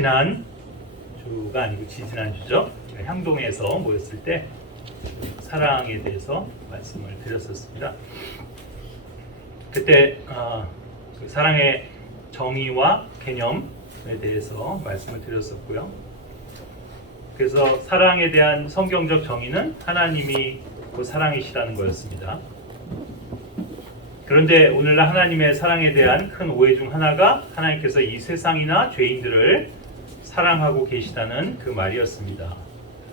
지난 주가 아니고 지지난 주죠. 향동에서 모였을 때 사랑에 대해서 말씀을 드렸었습니다. 그때 그 사랑의 정의와 개념에 대해서 말씀을 드렸었고요. 그래서 사랑에 대한 성경적 정의는 하나님이 그 사랑이시라는 거였습니다. 그런데 오늘날 하나님의 사랑에 대한 큰 오해 중 하나가 하나님께서 이 세상이나 죄인들을 사랑하고 계시다는 그 말이었습니다.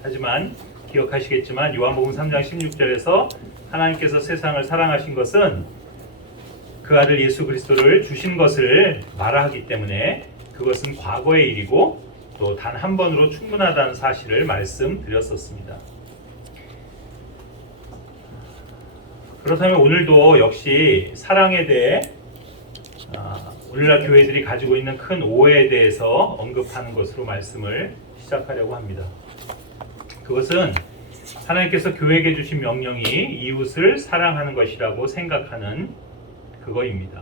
하지만 기억하시겠지만 요한복음 3장 16절에서 하나님께서 세상을 사랑하신 것은 그 아들 예수 그리스도를 주신 것을 말하기 때문에 그것은 과거의 일이고 또 단 한 번으로 충분하다는 사실을 말씀드렸었습니다. 그렇다면 오늘도 역시 사랑에 대해 오늘날 교회들이 가지고 있는 큰 오해에 대해서 언급하는 것으로 말씀을 시작하려고 합니다. 그것은 하나님께서 교회에게 주신 명령이 이웃을 사랑하는 것이라고 생각하는 그거입니다.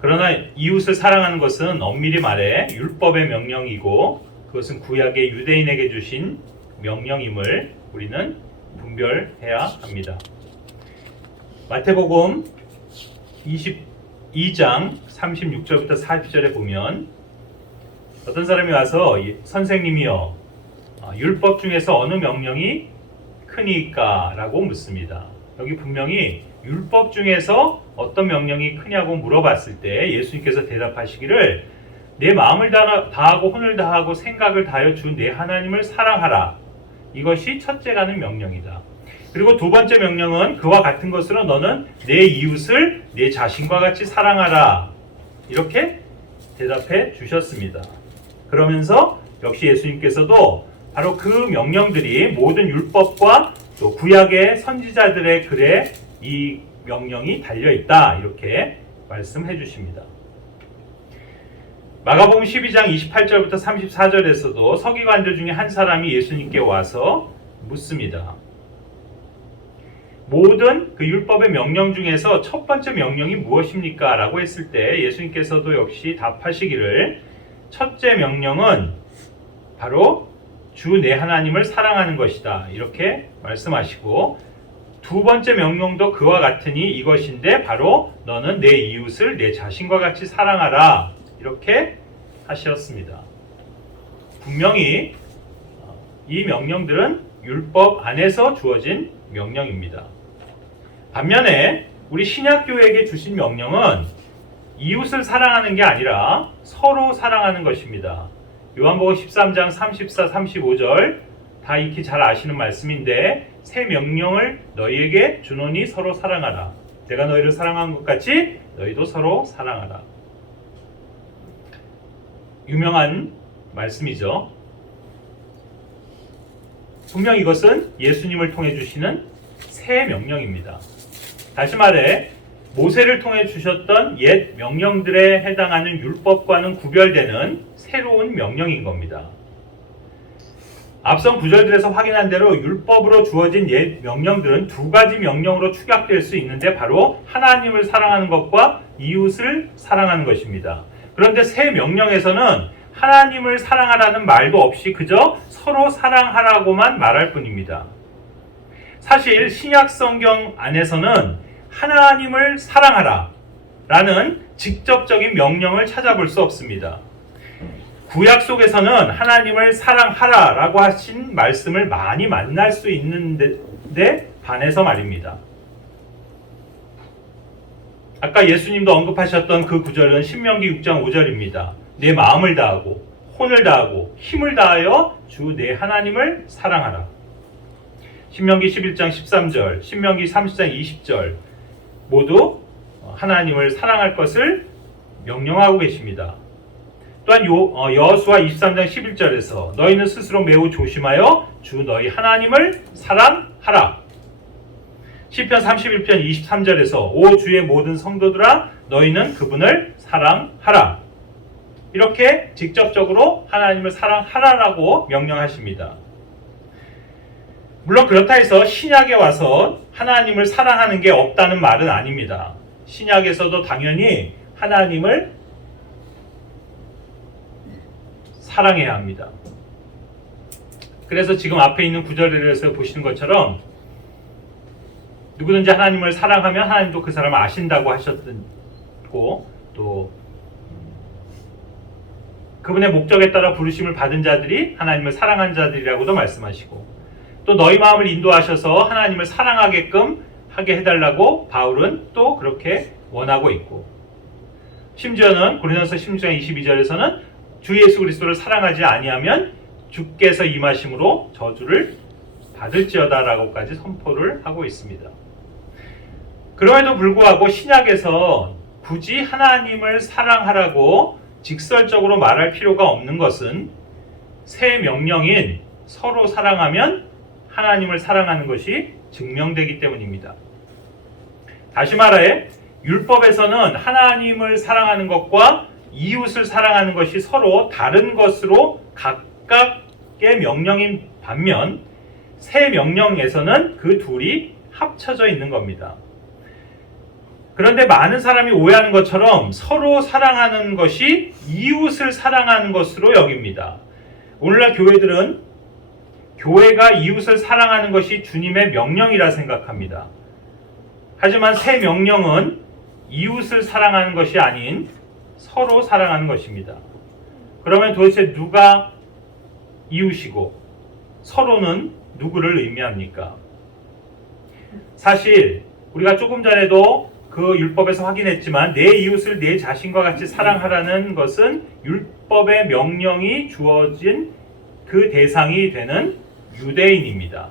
그러나 이웃을 사랑하는 것은 엄밀히 말해 율법의 명령이고 그것은 구약의 유대인에게 주신 명령임을 우리는 분별해야 합니다. 마태복음 22장 36절부터 40절에 보면 어떤 사람이 와서 선생님이여 율법 중에서 어느 명령이 크니까? 라고 묻습니다. 여기 분명히 율법 중에서 어떤 명령이 크냐고 물어봤을 때 예수님께서 대답하시기를 내 마음을 다하고 혼을 다하고 생각을 다하여 주 내 하나님을 사랑하라. 이것이 첫째라는 명령이다. 그리고 두 번째 명령은 그와 같은 것으로 너는 내 이웃을 내 자신과 같이 사랑하라. 이렇게 대답해 주셨습니다. 그러면서 역시 예수님께서도 바로 그 명령들이 모든 율법과 또 구약의 선지자들의 글에 이 명령이 달려있다. 이렇게 말씀해 주십니다. 마가복음 12장 28절부터 34절에서도 서기관들 중에 한 사람이 예수님께 와서 묻습니다. 모든 그 율법의 명령 중에서 첫 번째 명령이 무엇입니까? 라고 했을 때 예수님께서도 역시 답하시기를 첫째 명령은 바로 주 내 하나님을 사랑하는 것이다. 이렇게 말씀하시고 두 번째 명령도 그와 같으니 이것인데 바로 너는 내 이웃을 내 자신과 같이 사랑하라. 이렇게 하셨습니다. 분명히 이 명령들은 율법 안에서 주어진 명령입니다. 반면에 우리 신약교회에게 주신 명령은 이웃을 사랑하는 게 아니라 서로 사랑하는 것입니다. 요한복음 13장 34, 35절 다 익히 잘 아시는 말씀인데 새 명령을 너희에게 주노니 서로 사랑하라. 내가 너희를 사랑한 것 같이 너희도 서로 사랑하라. 유명한 말씀이죠. 분명 이것은 예수님을 통해 주시는 새 명령입니다. 다시 말해 모세를 통해 주셨던 옛 명령들에 해당하는 율법과는 구별되는 새로운 명령인 겁니다. 앞선 구절들에서 확인한 대로 율법으로 주어진 옛 명령들은 두 가지 명령으로 축약될 수 있는데 바로 하나님을 사랑하는 것과 이웃을 사랑하는 것입니다. 그런데 새 명령에서는 하나님을 사랑하라는 말도 없이 그저 서로 사랑하라고만 말할 뿐입니다. 사실 신약 성경 안에서는 하나님을 사랑하라 라는 직접적인 명령을 찾아볼 수 없습니다. 구약 속에서는 하나님을 사랑하라 라고 하신 말씀을 많이 만날 수 있는데 반해서 말입니다. 아까 예수님도 언급하셨던 그 구절은 신명기 6장 5절입니다. 내 마음을 다하고 혼을 다하고 힘을 다하여 주 내 하나님을 사랑하라. 신명기 11장 13절, 신명기 30장 20절 모두 하나님을 사랑할 것을 명령하고 계십니다. 또한 여호수아 23장 11절에서 너희는 스스로 매우 조심하여 주 너희 하나님을 사랑하라. 시편 31편 23절에서 오 주의 모든 성도들아 너희는 그분을 사랑하라. 이렇게 직접적으로 하나님을 사랑하라라고 명령하십니다. 물론 그렇다 해서 신약에 와서 하나님을 사랑하는 게 없다는 말은 아닙니다. 신약에서도 당연히 하나님을 사랑해야 합니다. 그래서 지금 앞에 있는 구절에서 보시는 것처럼 누구든지 하나님을 사랑하면 하나님도 그 사람을 아신다고 하셨고, 또 그분의 목적에 따라 부르심을 받은 자들이 하나님을 사랑한 자들이라고도 말씀하시고, 또 너희 마음을 인도하셔서 하나님을 사랑하게끔 하게 해달라고 바울은 또 그렇게 원하고 있고, 심지어는 고린도서 16장 22절에서는 주 예수 그리스도를 사랑하지 아니하면 주께서 임하심으로 저주를 받을지어다라고까지 선포를 하고 있습니다. 그럼에도 불구하고 신약에서 굳이 하나님을 사랑하라고 직설적으로 말할 필요가 없는 것은 새 명령인 서로 사랑하면 하나님을 사랑하는 것이 증명되기 때문입니다. 다시 말해 율법에서는 하나님을 사랑하는 것과 이웃을 사랑하는 것이 서로 다른 것으로 각각의 명령인 반면 새 명령에서는 그 둘이 합쳐져 있는 겁니다. 그런데 많은 사람이 오해하는 것처럼 서로 사랑하는 것이 이웃을 사랑하는 것으로 여깁니다. 오늘날 교회들은 교회가 이웃을 사랑하는 것이 주님의 명령이라 생각합니다. 하지만 새 명령은 이웃을 사랑하는 것이 아닌 서로 사랑하는 것입니다. 그러면 도대체 누가 이웃이고 서로는 누구를 의미합니까? 사실 우리가 조금 전에도 그 율법에서 확인했지만 내 이웃을 내 자신과 같이 사랑하라는 것은 율법의 명령이 주어진 그 대상이 되는 유대인입니다.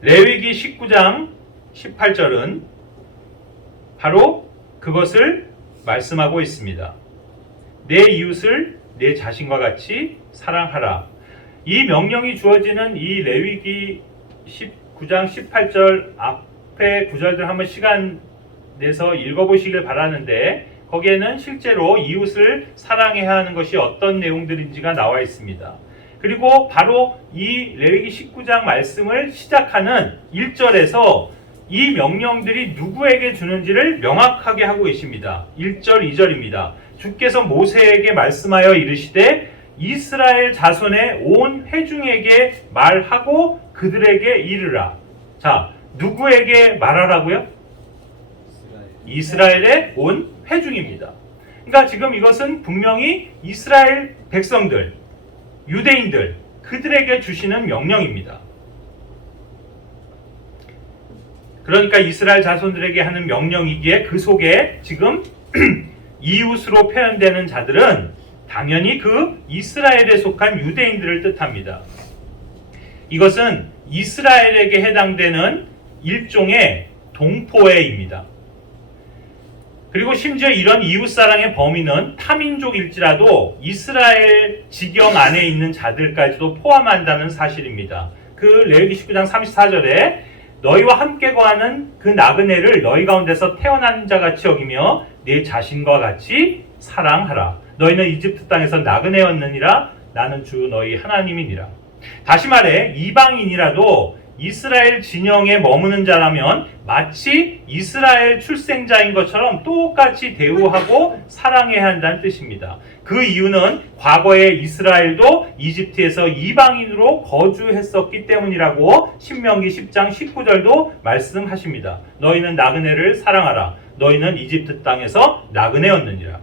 레위기 19장 18절은 바로 그것을 말씀하고 있습니다. 내 이웃을 내 자신과 같이 사랑하라. 이 명령이 주어지는 이 레위기 19장 18절 앞에 구절들 한번 시간 내서 읽어보시길 바라는데 거기에는 실제로 이웃을 사랑해야 하는 것이 어떤 내용들인지가 나와 있습니다. 그리고 바로 이 레위기 19장 말씀을 시작하는 1절에서 이 명령들이 누구에게 주는지를 명확하게 하고 계십니다. 1절, 2절입니다. 주께서 모세에게 말씀하여 이르시되 이스라엘 자손의 온 회중에게 말하고 그들에게 이르라. 자, 누구에게 말하라고요? 이스라엘의 온 회중입니다. 그러니까 지금 이것은 분명히 이스라엘 백성들, 유대인들, 그들에게 주시는 명령입니다. 그러니까 이스라엘 자손들에게 하는 명령이기에 그 속에 지금 이웃으로 표현되는 자들은 당연히 그 이스라엘에 속한 유대인들을 뜻합니다. 이것은 이스라엘에게 해당되는 일종의 동포애입니다. 그리고 심지어 이런 이웃사랑의 범위는 타민족일지라도 이스라엘 지경 안에 있는 자들까지도 포함한다는 사실입니다. 그 레위기 19장 34절에 너희와 함께 거하는 그 나그네를 너희 가운데서 태어난 자같이 여기며 내 자신과 같이 사랑하라. 너희는 이집트 땅에서 나그네였느니라. 나는 주 너희 하나님이니라. 다시 말해 이방인이라도 이스라엘 진영에 머무는 자라면 마치 이스라엘 출생자인 것처럼 똑같이 대우하고 사랑해야 한다는 뜻입니다. 그 이유는 과거에 이스라엘도 이집트에서 이방인으로 거주했었기 때문이라고 신명기 10장 19절도 말씀하십니다. 너희는 나그네를 사랑하라. 너희는 이집트 땅에서 나그네였느니라.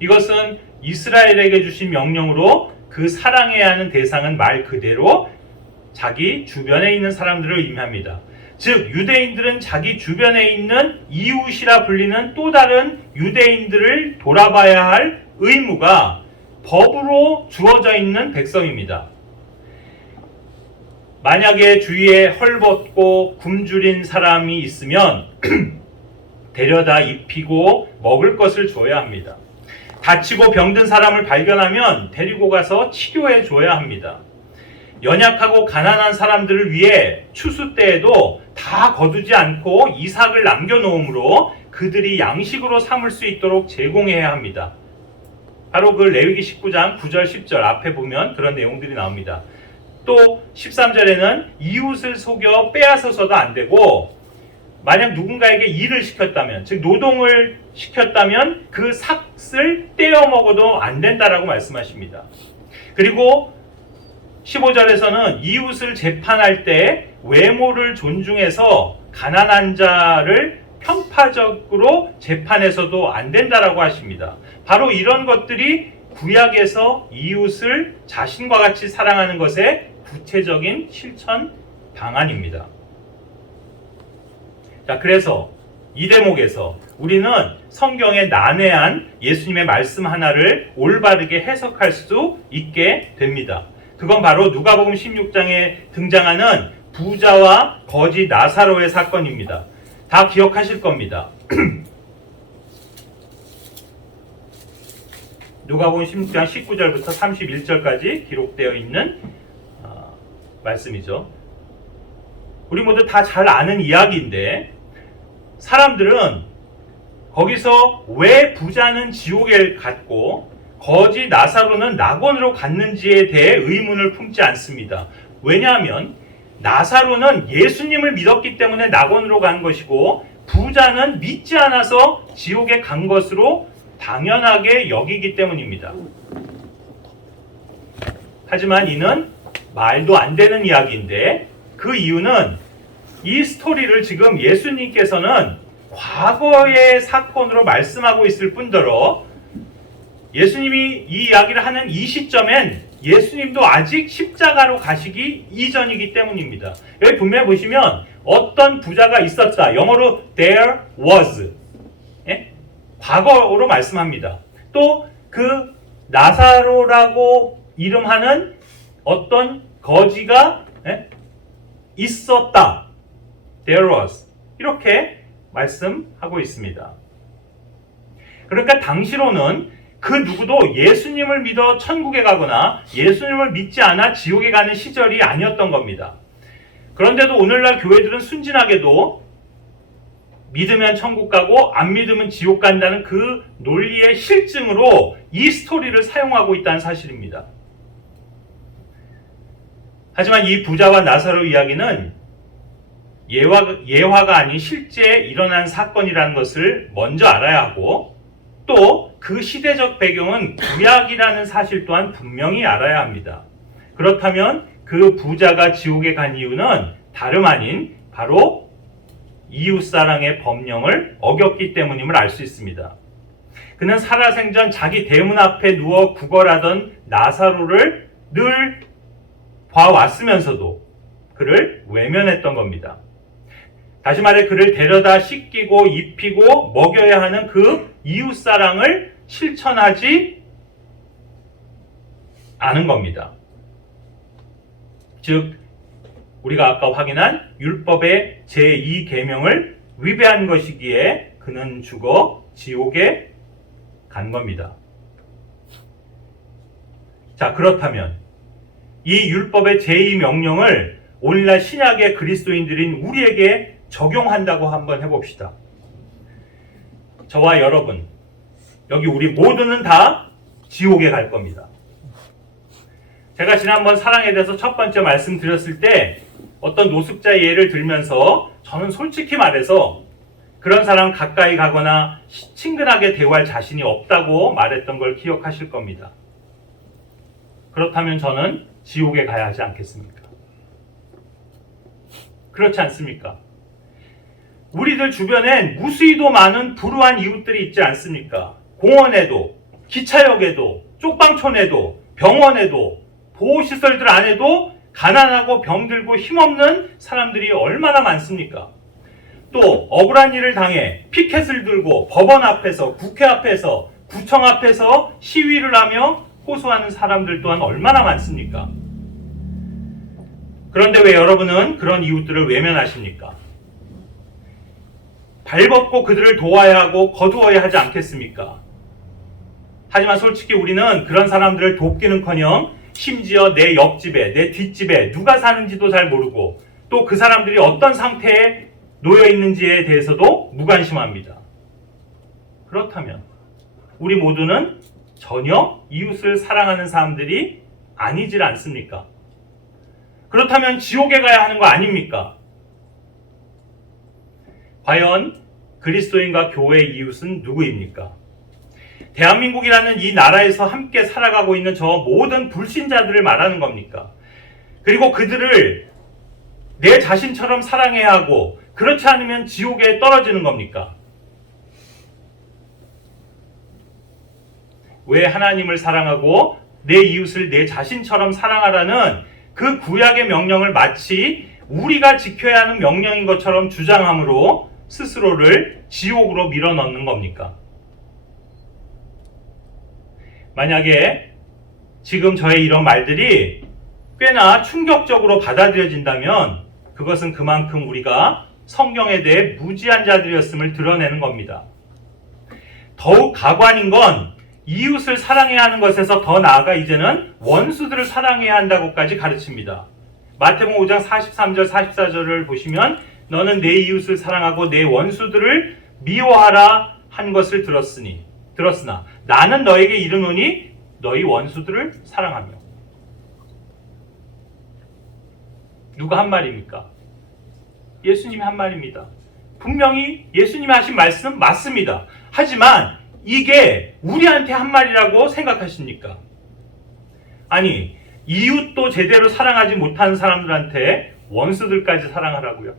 이것은 이스라엘에게 주신 명령으로 그 사랑해야 하는 대상은 말 그대로 자기 주변에 있는 사람들을 의미합니다. 즉 유대인들은 자기 주변에 있는 이웃이라 불리는 또 다른 유대인들을 돌아봐야 할 의무가 법으로 주어져 있는 백성입니다. 만약에 주위에 헐벗고 굶주린 사람이 있으면 데려다 입히고 먹을 것을 줘야 합니다. 다치고 병든 사람을 발견하면 데리고 가서 치료해 줘야 합니다. 연약하고 가난한 사람들을 위해 추수 때에도 다 거두지 않고 이삭을 남겨놓으므로 그들이 양식으로 삼을 수 있도록 제공해야 합니다. 바로 그 레위기 19장 9절 10절 앞에 보면 그런 내용들이 나옵니다. 또 13절에는 이웃을 속여 빼앗아서도 안 되고 만약 누군가에게 일을 시켰다면, 즉 노동을 시켰다면 그 삭을 떼어 먹어도 안 된다라고 말씀하십니다. 그리고 15절에서는 이웃을 재판할 때 외모를 존중해서 가난한 자를 편파적으로 재판해서도 안 된다라고 하십니다. 바로 이런 것들이 구약에서 이웃을 자신과 같이 사랑하는 것의 구체적인 실천 방안입니다. 자, 그래서 이 대목에서 우리는 성경의 난해한 예수님의 말씀 하나를 올바르게 해석할 수 있게 됩니다. 그건 바로 누가복음 16장에 등장하는 부자와 거지 나사로의 사건입니다. 다 기억하실 겁니다. 누가복음 16장 19절부터 31절까지 기록되어 있는 말씀이죠. 우리 모두 다 잘 아는 이야기인데 사람들은 거기서 왜 부자는 지옥에 갔고 거지 나사로는 낙원으로 갔는지에 대해 의문을 품지 않습니다. 왜냐하면 나사로는 예수님을 믿었기 때문에 낙원으로 간 것이고 부자는 믿지 않아서 지옥에 간 것으로 당연하게 여기기 때문입니다. 하지만 이는 말도 안 되는 이야기인데 그 이유는 이 스토리를 지금 예수님께서는 과거의 사건으로 말씀하고 있을 뿐더러 예수님이 이 이야기를 하는 이 시점엔 예수님도 아직 십자가로 가시기 이전이기 때문입니다. 여기 분명히 보시면 어떤 부자가 있었다. 영어로 there was. 예? 과거로 말씀합니다. 또 그 나사로라고 이름하는 어떤 거지가 있었다. There was. 이렇게 말씀하고 있습니다. 그러니까 당시로는 그 누구도 예수님을 믿어 천국에 가거나 예수님을 믿지 않아 지옥에 가는 시절이 아니었던 겁니다. 그런데도 오늘날 교회들은 순진하게도 믿으면 천국 가고 안 믿으면 지옥 간다는 그 논리의 실증으로 이 스토리를 사용하고 있다는 사실입니다. 하지만 이 부자와 나사로 이야기는 예화가 아닌 실제 일어난 사건이라는 것을 먼저 알아야 하고 또 그 시대적 배경은 구약이라는 사실 또한 분명히 알아야 합니다. 그렇다면 그 부자가 지옥에 간 이유는 다름 아닌 바로 이웃사랑의 법령을 어겼기 때문임을 알 수 있습니다. 그는 살아생전 자기 대문 앞에 누워 구걸하던 나사로를 늘 봐왔으면서도 그를 외면했던 겁니다. 다시 말해 그를 데려다 씻기고 입히고 먹여야 하는 그 이웃사랑을 실천하지 않은 겁니다. 즉 우리가 아까 확인한 율법의 제2계명을 위배한 것이기에 그는 죽어 지옥에 간 겁니다. 자, 그렇다면 이 율법의 제2명령을 오늘날 신약의 그리스도인들인 우리에게 적용한다고 한번 해봅시다. 저와 여러분, 여기 우리 모두는 다 지옥에 갈 겁니다. 제가 지난번 사랑에 대해서 첫 번째 말씀드렸을 때 어떤 노숙자의 예를 들면서 저는 솔직히 말해서 그런 사람 가까이 가거나 친근하게 대화할 자신이 없다고 말했던 걸 기억하실 겁니다. 그렇다면 저는 지옥에 가야 하지 않겠습니까? 그렇지 않습니까? 우리들 주변엔 무수히도 많은 불우한 이웃들이 있지 않습니까? 공원에도, 기차역에도, 쪽방촌에도, 병원에도, 보호시설들 안에도 가난하고 병들고 힘없는 사람들이 얼마나 많습니까? 또 억울한 일을 당해 피켓을 들고 법원 앞에서, 국회 앞에서, 구청 앞에서 시위를 하며 호소하는 사람들 또한 얼마나 많습니까? 그런데 왜 여러분은 그런 이웃들을 외면하십니까? 발벗고 그들을 도와야 하고 거두어야 하지 않겠습니까? 하지만 솔직히 우리는 그런 사람들을 돕기는커녕 심지어 내 옆집에, 내 뒷집에 누가 사는지도 잘 모르고 또 그 사람들이 어떤 상태에 놓여 있는지에 대해서도 무관심합니다. 그렇다면 우리 모두는 전혀 이웃을 사랑하는 사람들이 아니질 않습니까? 그렇다면 지옥에 가야 하는 거 아닙니까? 과연 그리스도인과 교회의 이웃은 누구입니까? 대한민국이라는 이 나라에서 함께 살아가고 있는 저 모든 불신자들을 말하는 겁니까? 그리고 그들을 내 자신처럼 사랑해야 하고 그렇지 않으면 지옥에 떨어지는 겁니까? 왜 하나님을 사랑하고 내 이웃을 내 자신처럼 사랑하라는 그 구약의 명령을 마치 우리가 지켜야 하는 명령인 것처럼 주장함으로 스스로를 지옥으로 밀어넣는 겁니까? 만약에 지금 저의 이런 말들이 꽤나 충격적으로 받아들여진다면 그것은 그만큼 우리가 성경에 대해 무지한 자들이었음을 드러내는 겁니다. 더욱 가관인 건 이웃을 사랑해야 하는 것에서 더 나아가 이제는 원수들을 사랑해야 한다고까지 가르칩니다. 마태복음 5장 43절 44절을 보시면 너는 내 이웃을 사랑하고 내 원수들을 미워하라 한 것을 들었으나 나는 너에게 이르노니 너희 원수들을 사랑하며. 누가 한 말입니까? 예수님이 한 말입니다. 분명히 예수님이 하신 말씀 맞습니다. 하지만 이게 우리한테 한 말이라고 생각하십니까? 아니, 이웃도 제대로 사랑하지 못하는 사람들한테 원수들까지 사랑하라고요?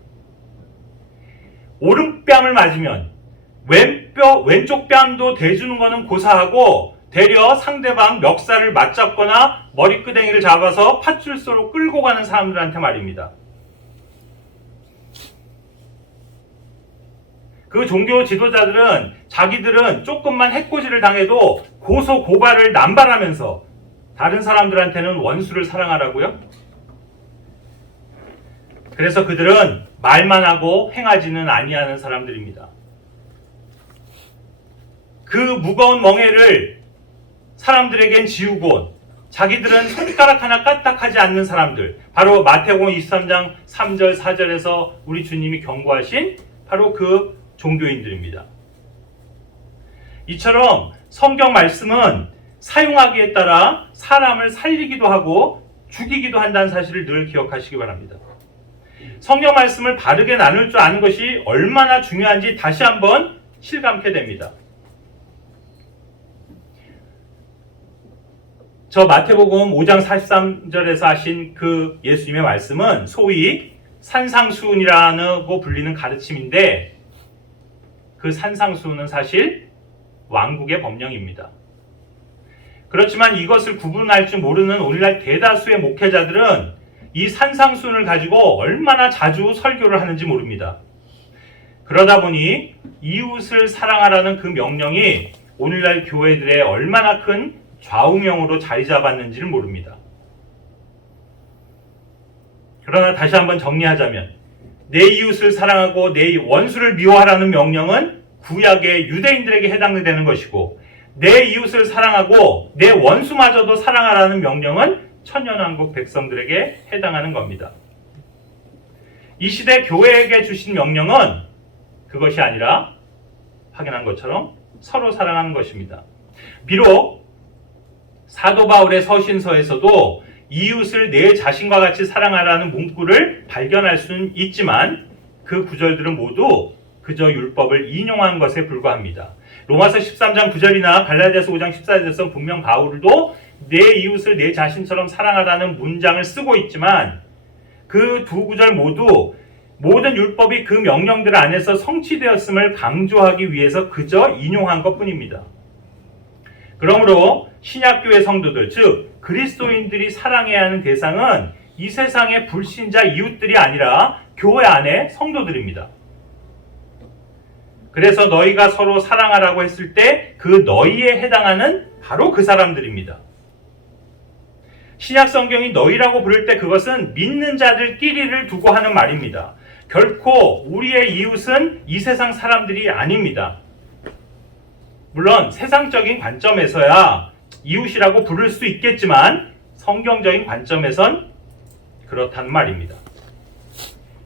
오른뺨을 맞으면 왼쪽 뺨도 대주는 거는 고사하고 되려 상대방 멱살을 맞잡거나 머리끄댕이를 잡아서 팥줄소로 끌고 가는 사람들한테 말입니다. 그 종교 지도자들은 자기들은 조금만 해코지를 당해도 고소 고발을 남발하면서 다른 사람들한테는 원수를 사랑하라고요? 그래서 그들은 말만 하고 행하지는 아니하는 사람들입니다. 그 무거운 멍에를 사람들에겐 지우고 자기들은 손가락 하나 까딱하지 않는 사람들, 바로 마태복음 23장 3절 4절에서 우리 주님이 경고하신 바로 그 종교인들입니다. 이처럼 성경 말씀은 사용하기에 따라 사람을 살리기도 하고 죽이기도 한다는 사실을 늘 기억하시기 바랍니다. 성경 말씀을 바르게 나눌 줄 아는 것이 얼마나 중요한지 다시 한번 실감케 됩니다. 저 마태복음 5장 43절에서 하신 그 예수님의 말씀은 소위 산상수훈이라고 불리는 가르침인데 그 산상수훈은 사실 왕국의 법령입니다. 그렇지만 이것을 구분할 줄 모르는 오늘날 대다수의 목회자들은 이 산상수훈을 가지고 얼마나 자주 설교를 하는지 모릅니다. 그러다 보니 이웃을 사랑하라는 그 명령이 오늘날 교회들의 얼마나 큰 좌우명으로 자리 잡았는지를 모릅니다. 그러나 다시 한번 정리하자면 내 이웃을 사랑하고 내 원수를 미워하라는 명령은 구약의 유대인들에게 해당되는 것이고 내 이웃을 사랑하고 내 원수마저도 사랑하라는 명령은 천년왕국 백성들에게 해당하는 겁니다. 이 시대 교회에게 주신 명령은 그것이 아니라 확인한 것처럼 서로 사랑하는 것입니다. 비록 사도 바울의 서신서에서도 이웃을 내 자신과 같이 사랑하라는 문구를 발견할 수는 있지만 그 구절들은 모두 그저 율법을 인용한 것에 불과합니다. 로마서 13장 9절이나 갈라디아서 5장 14절에서 분명 바울도 내 이웃을 내 자신처럼 사랑하라는 문장을 쓰고 있지만 그 두 구절 모두 모든 율법이 그 명령들 안에서 성취되었음을 강조하기 위해서 그저 인용한 것뿐입니다. 그러므로 신약교회 성도들, 즉 그리스도인들이 사랑해야 하는 대상은 이 세상의 불신자 이웃들이 아니라 교회 안의 성도들입니다. 그래서 너희가 서로 사랑하라고 했을 때 그 너희에 해당하는 바로 그 사람들입니다. 신약 성경이 너희라고 부를 때 그것은 믿는 자들끼리를 두고 하는 말입니다. 결코 우리의 이웃은 이 세상 사람들이 아닙니다. 물론 세상적인 관점에서야 이웃이라고 부를 수 있겠지만 성경적인 관점에선 그렇단 말입니다.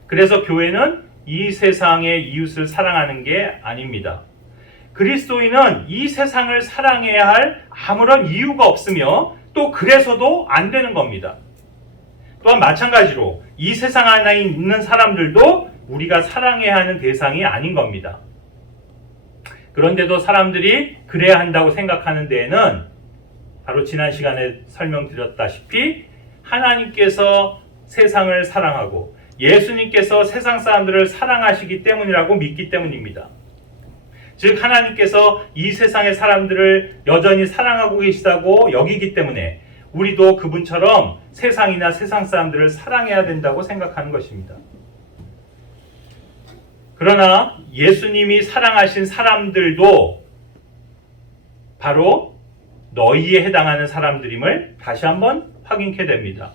그래서 교회는 이 세상의 이웃을 사랑하는 게 아닙니다. 그리스도인은 이 세상을 사랑해야 할 아무런 이유가 없으며 또 그래서도 안 되는 겁니다. 또한 마찬가지로 이 세상 안에 있는 사람들도 우리가 사랑해야 하는 대상이 아닌 겁니다. 그런데도 사람들이 그래야 한다고 생각하는 데에는 바로 지난 시간에 설명드렸다시피 하나님께서 세상을 사랑하고 예수님께서 세상 사람들을 사랑하시기 때문이라고 믿기 때문입니다. 즉 하나님께서 이 세상의 사람들을 여전히 사랑하고 계시다고 여기기 때문에 우리도 그분처럼 세상이나 세상 사람들을 사랑해야 된다고 생각하는 것입니다. 그러나 예수님이 사랑하신 사람들도 바로 너희에 해당하는 사람들임을 다시 한번 확인케 됩니다.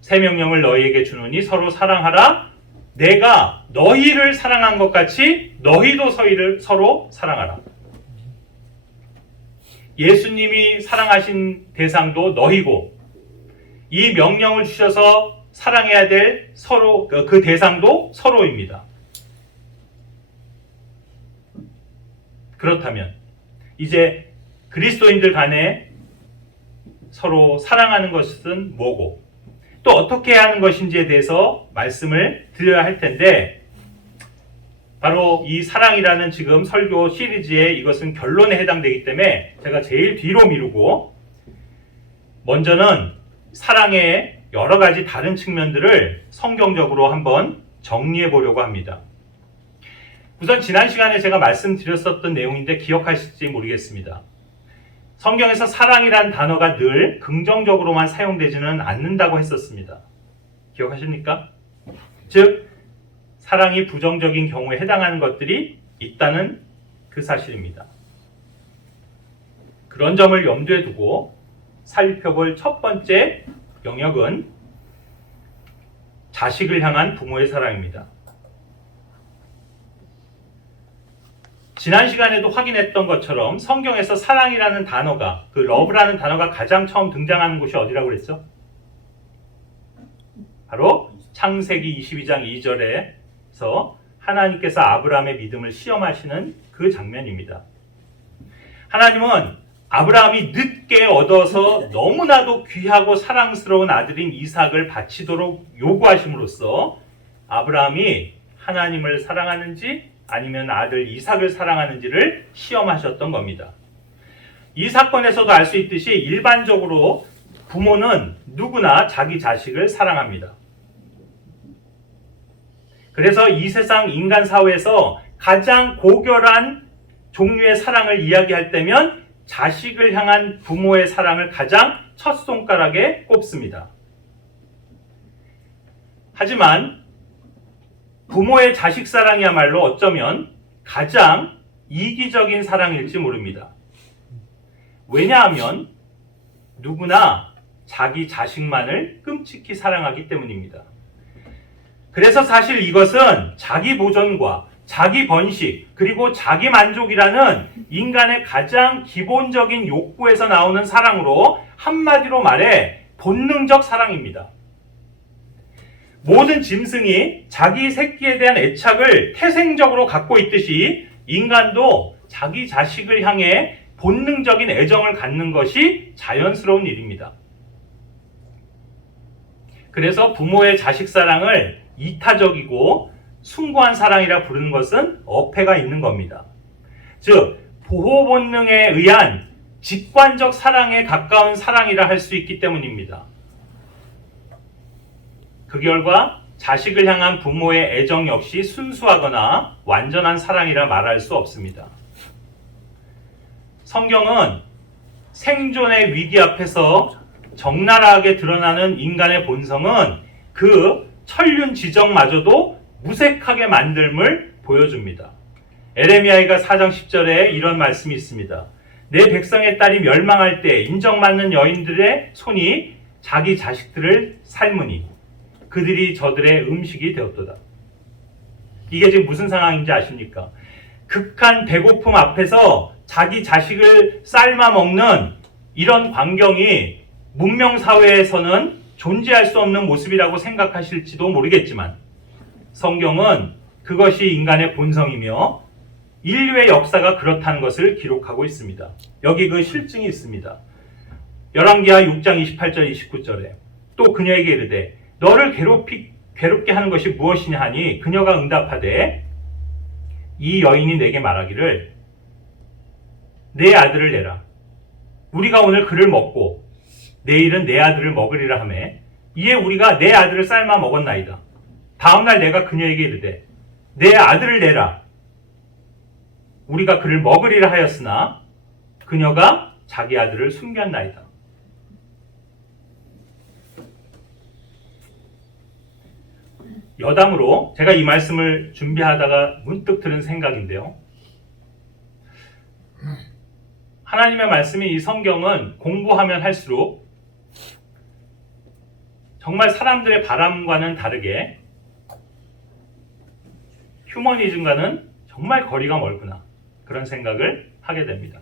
새 명령을 너희에게 주노니 서로 사랑하라. 내가 너희를 사랑한 것 같이 너희도 서로 사랑하라. 예수님이 사랑하신 대상도 너희고 이 명령을 주셔서 사랑해야 될 서로 그 대상도 서로입니다. 그렇다면 이제 그리스도인들 간에 서로 사랑하는 것은 뭐고 또 어떻게 해야 하는 것인지에 대해서 말씀을 드려야 할 텐데 바로 이 사랑이라는 지금 설교 시리즈의 이것은 결론에 해당되기 때문에 제가 제일 뒤로 미루고 먼저는 사랑의 여러 가지 다른 측면들을 성경적으로 한번 정리해 보려고 합니다. 우선 지난 시간에 제가 말씀드렸었던 내용인데 기억하실지 모르겠습니다. 성경에서 사랑이란 단어가 늘 긍정적으로만 사용되지는 않는다고 했었습니다. 기억하십니까? 즉 사랑이 부정적인 경우에 해당하는 것들이 있다는 그 사실입니다. 그런 점을 염두에 두고 살펴볼 첫 번째 영역은 자식을 향한 부모의 사랑입니다. 지난 시간에도 확인했던 것처럼 성경에서 사랑이라는 단어가, 그 러브라는 단어가 가장 처음 등장하는 곳이 어디라고 그랬죠? 바로 창세기 22장 2절에서 하나님께서 아브라함의 믿음을 시험하시는 그 장면입니다. 하나님은 아브라함이 늦게 얻어서 너무나도 귀하고 사랑스러운 아들인 이삭을 바치도록 요구하심으로써 아브라함이 하나님을 사랑하는지 아니면 아들 이삭을 사랑하는지를 시험하셨던 겁니다. 이 사건에서도 알 수 있듯이 일반적으로 부모는 누구나 자기 자식을 사랑합니다. 그래서 이 세상 인간 사회에서 가장 고결한 종류의 사랑을 이야기할 때면 자식을 향한 부모의 사랑을 가장 첫 손가락에 꼽습니다. 하지만 부모의 자식 사랑이야말로 어쩌면 가장 이기적인 사랑일지 모릅니다. 왜냐하면 누구나 자기 자식만을 끔찍히 사랑하기 때문입니다. 그래서 사실 이것은 자기 보존과 자기 번식 그리고 자기 만족이라는 인간의 가장 기본적인 욕구에서 나오는 사랑으로 한마디로 말해 본능적 사랑입니다. 모든 짐승이 자기 새끼에 대한 애착을 태생적으로 갖고 있듯이 인간도 자기 자식을 향해 본능적인 애정을 갖는 것이 자연스러운 일입니다. 그래서 부모의 자식 사랑을 이타적이고 숭고한 사랑이라 부르는 것은 어폐가 있는 겁니다. 즉, 보호 본능에 의한 직관적 사랑에 가까운 사랑이라 할 수 있기 때문입니다. 그 결과 자식을 향한 부모의 애정 역시 순수하거나 완전한 사랑이라 말할 수 없습니다. 성경은 생존의 위기 앞에서 적나라하게 드러나는 인간의 본성은 그 천륜 지정마저도 무색하게 만듦을 보여줍니다. 에레미야가 4장 10절에 이런 말씀이 있습니다. 내 백성의 딸이 멸망할 때 인정받는 여인들의 손이 자기 자식들을 삶으니 그들이 저들의 음식이 되었도다. 이게 지금 무슨 상황인지 아십니까? 극한 배고픔 앞에서 자기 자식을 삶아 먹는 이런 광경이 문명사회에서는 존재할 수 없는 모습이라고 생각하실지도 모르겠지만 성경은 그것이 인간의 본성이며 인류의 역사가 그렇다는 것을 기록하고 있습니다. 여기 그 실증이 있습니다. 열왕기하 6장 28절 29절에 또 그녀에게 이르되 너를 괴롭게 하는 것이 무엇이냐 하니 그녀가 응답하되 이 여인이 내게 말하기를 내 아들을 내라. 우리가 오늘 그를 먹고 내일은 내 아들을 먹으리라 하매 이에 우리가 내 아들을 삶아 먹었나이다. 다음날 내가 그녀에게 이르되 내 아들을 내라. 우리가 그를 먹으리라 하였으나 그녀가 자기 아들을 숨겼나이다. 여담으로 제가 이 말씀을 준비하다가 문득 들은 생각인데요. 하나님의 말씀이 이 성경은 공부하면 할수록 정말 사람들의 바람과는 다르게 휴머니즘과는 정말 거리가 멀구나 그런 생각을 하게 됩니다.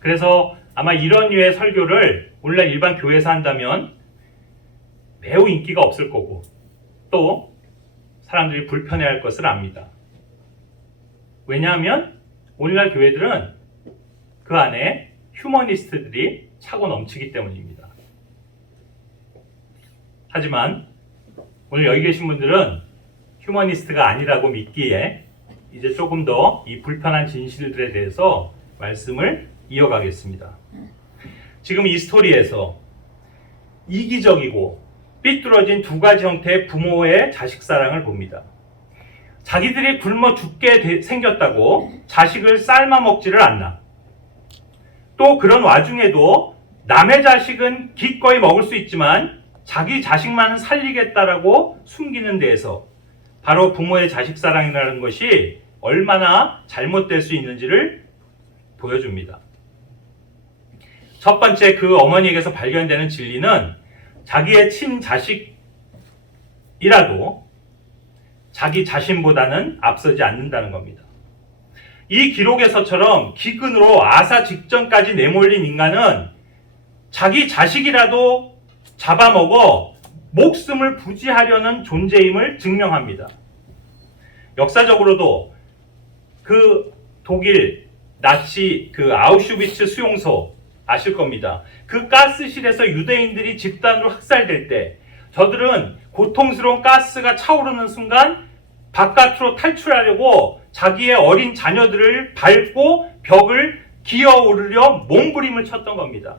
그래서 아마 이런 류의 설교를 오늘날 일반 교회에서 한다면 매우 인기가 없을 거고 또 사람들이 불편해할 것을 압니다. 왜냐하면 오늘날 교회들은 그 안에 휴머니스트들이 차고 넘치기 때문입니다. 하지만 오늘 여기 계신 분들은 휴머니스트가 아니라고 믿기에 이제 조금 더 이 불편한 진실들에 대해서 말씀을 이어가겠습니다. 지금 이 스토리에서 이기적이고 삐뚤어진 두 가지 형태의 부모의 자식 사랑을 봅니다. 자기들이 굶어 죽게 생겼다고 자식을 삶아 먹지를 않나. 또 그런 와중에도 남의 자식은 기꺼이 먹을 수 있지만 자기 자식만 살리겠다라고 숨기는 데에서 바로 부모의 자식 사랑이라는 것이 얼마나 잘못될 수 있는지를 보여줍니다. 첫 번째 그 어머니에게서 발견되는 진리는 자기의 친자식이라도 자기 자신보다는 앞서지 않는다는 겁니다. 이 기록에서처럼 기근으로 아사 직전까지 내몰린 인간은 자기 자식이라도 잡아먹어 목숨을 부지하려는 존재임을 증명합니다. 역사적으로도 그 독일 나치 그 아우슈비츠 수용소 아실 겁니다. 그 가스실에서 유대인들이 집단으로 학살될 때 저들은 고통스러운 가스가 차오르는 순간 바깥으로 탈출하려고 자기의 어린 자녀들을 밟고 벽을 기어오르려 몸부림을 쳤던 겁니다.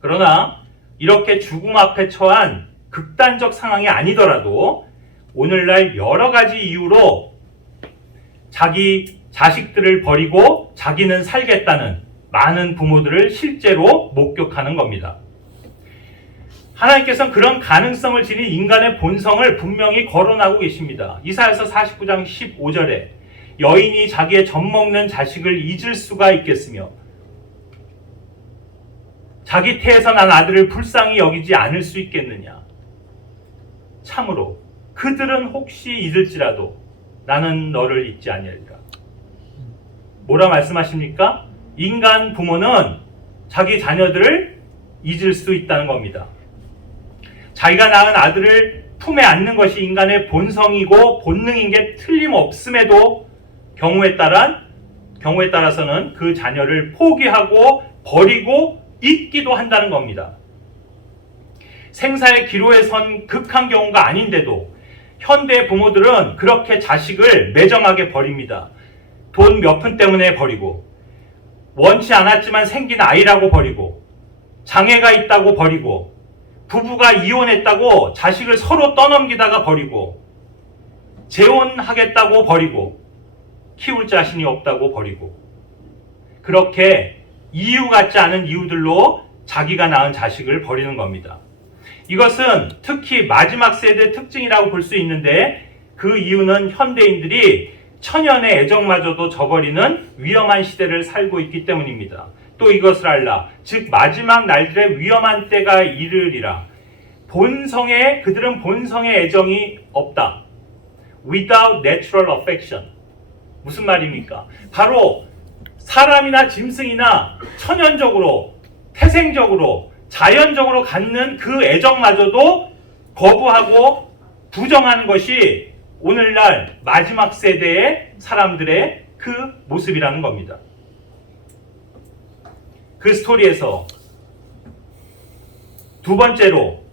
그러나 이렇게 죽음 앞에 처한 극단적 상황이 아니더라도 오늘날 여러 가지 이유로 자기 자식들을 버리고 자기는 살겠다는 많은 부모들을 실제로 목격하는 겁니다. 하나님께서는 그런 가능성을 지닌 인간의 본성을 분명히 거론하고 계십니다. 이사야서 49장 15절에 여인이 자기의 젖먹는 자식을 잊을 수가 있겠으며 자기 태에서 난 아들을 불쌍히 여기지 않을 수 있겠느냐. 참으로 그들은 혹시 잊을지라도 나는 너를 잊지 아니하리라. 뭐라 말씀하십니까? 인간 부모는 자기 자녀들을 잊을 수 있다는 겁니다. 자기가 낳은 아들을 품에 안는 것이 인간의 본성이고 본능인 게 틀림없음에도 경우에 따라서는 그 자녀를 포기하고 버리고 잊기도 한다는 겁니다. 생사의 기로에 선 극한 경우가 아닌데도 현대 부모들은 그렇게 자식을 매정하게 버립니다. 돈 몇 푼 때문에 버리고, 원치 않았지만 생긴 아이라고 버리고, 장애가 있다고 버리고, 부부가 이혼했다고 자식을 서로 떠넘기다가 버리고, 재혼하겠다고 버리고, 키울 자신이 없다고 버리고, 그렇게 이유 같지 않은 이유들로 자기가 낳은 자식을 버리는 겁니다. 이것은 특히 마지막 세대의 특징이라고 볼 수 있는데 그 이유는 현대인들이 천연의 애정마저도 저버리는 위험한 시대를 살고 있기 때문입니다. 또 이것을 알라. 즉 마지막 날들의 위험한 때가 이르리라. 그들은 본성의 애정이 없다. Without natural affection. 무슨 말입니까? 바로 사람이나 짐승이나 천연적으로, 태생적으로, 자연적으로 갖는 그 애정마저도 거부하고 부정하는 것이 오늘날 마지막 세대의 사람들의 그 모습이라는 겁니다. 그 스토리에서 두 번째로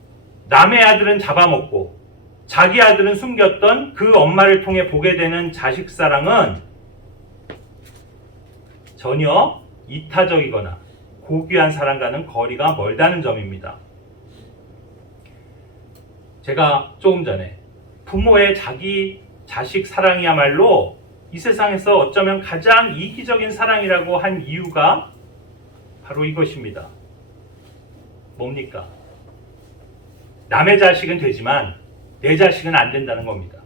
남의 아들은 잡아먹고 자기 아들은 숨겼던 그 엄마를 통해 보게 되는 자식 사랑은 전혀 이타적이거나 고귀한 사랑과는 거리가 멀다는 점입니다. 제가 조금 전에 부모의 자기 자식 사랑이야말로 이 세상에서 어쩌면 가장 이기적인 사랑이라고 한 이유가 바로 이것입니다. 뭡니까? 남의 자식은 되지만 내 자식은 안 된다는 겁니다.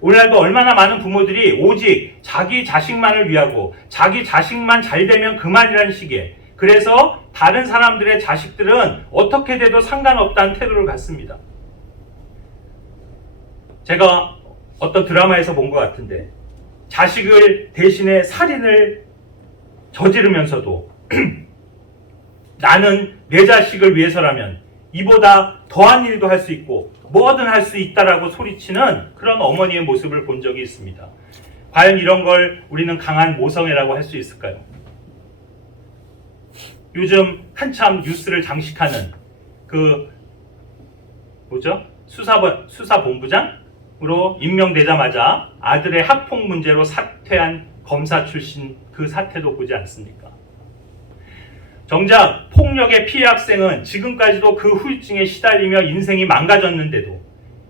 오늘날도 얼마나 많은 부모들이 오직 자기 자식만을 위하고 자기 자식만 잘 되면 그만이라는 식의, 그래서 다른 사람들의 자식들은 어떻게 돼도 상관없다는 태도를 갖습니다. 제가 어떤 드라마에서 본 것 같은데 자식을 대신에 살인을 저지르면서도 나는 내 자식을 위해서라면 이보다 더한 일도 할 수 있고 뭐든 할 수 있다라고 소리치는 그런 어머니의 모습을 본 적이 있습니다. 과연 이런 걸 우리는 강한 모성애라고 할 수 있을까요? 요즘 한참 뉴스를 장식하는 그 수사본부장으로 임명되자마자 아들의 학폭 문제로 사퇴한 검사 출신 그 사태도 보지 않습니까? 정작 폭력의 피해 학생은 지금까지도 그 후유증에 시달리며 인생이 망가졌는데도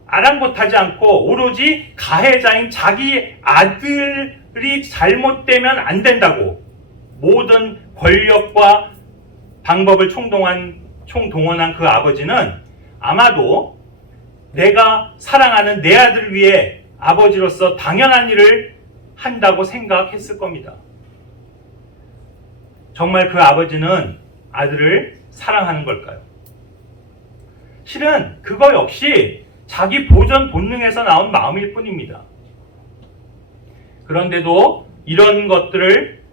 아랑곳하지 않고 오로지 가해자인 자기 아들이 잘못되면 안 된다고 모든 권력과 방법을 총동원한 그 아버지는 아마도 내가 사랑하는 내 아들을 위해 아버지로서 당연한 일을 한다고 생각했을 겁니다. 정말 그 아버지는 아들을 사랑하는 걸까요? 실은 그거 역시 자기 보전 본능에서 나온 마음일 뿐입니다. 그런데도 이런 것들을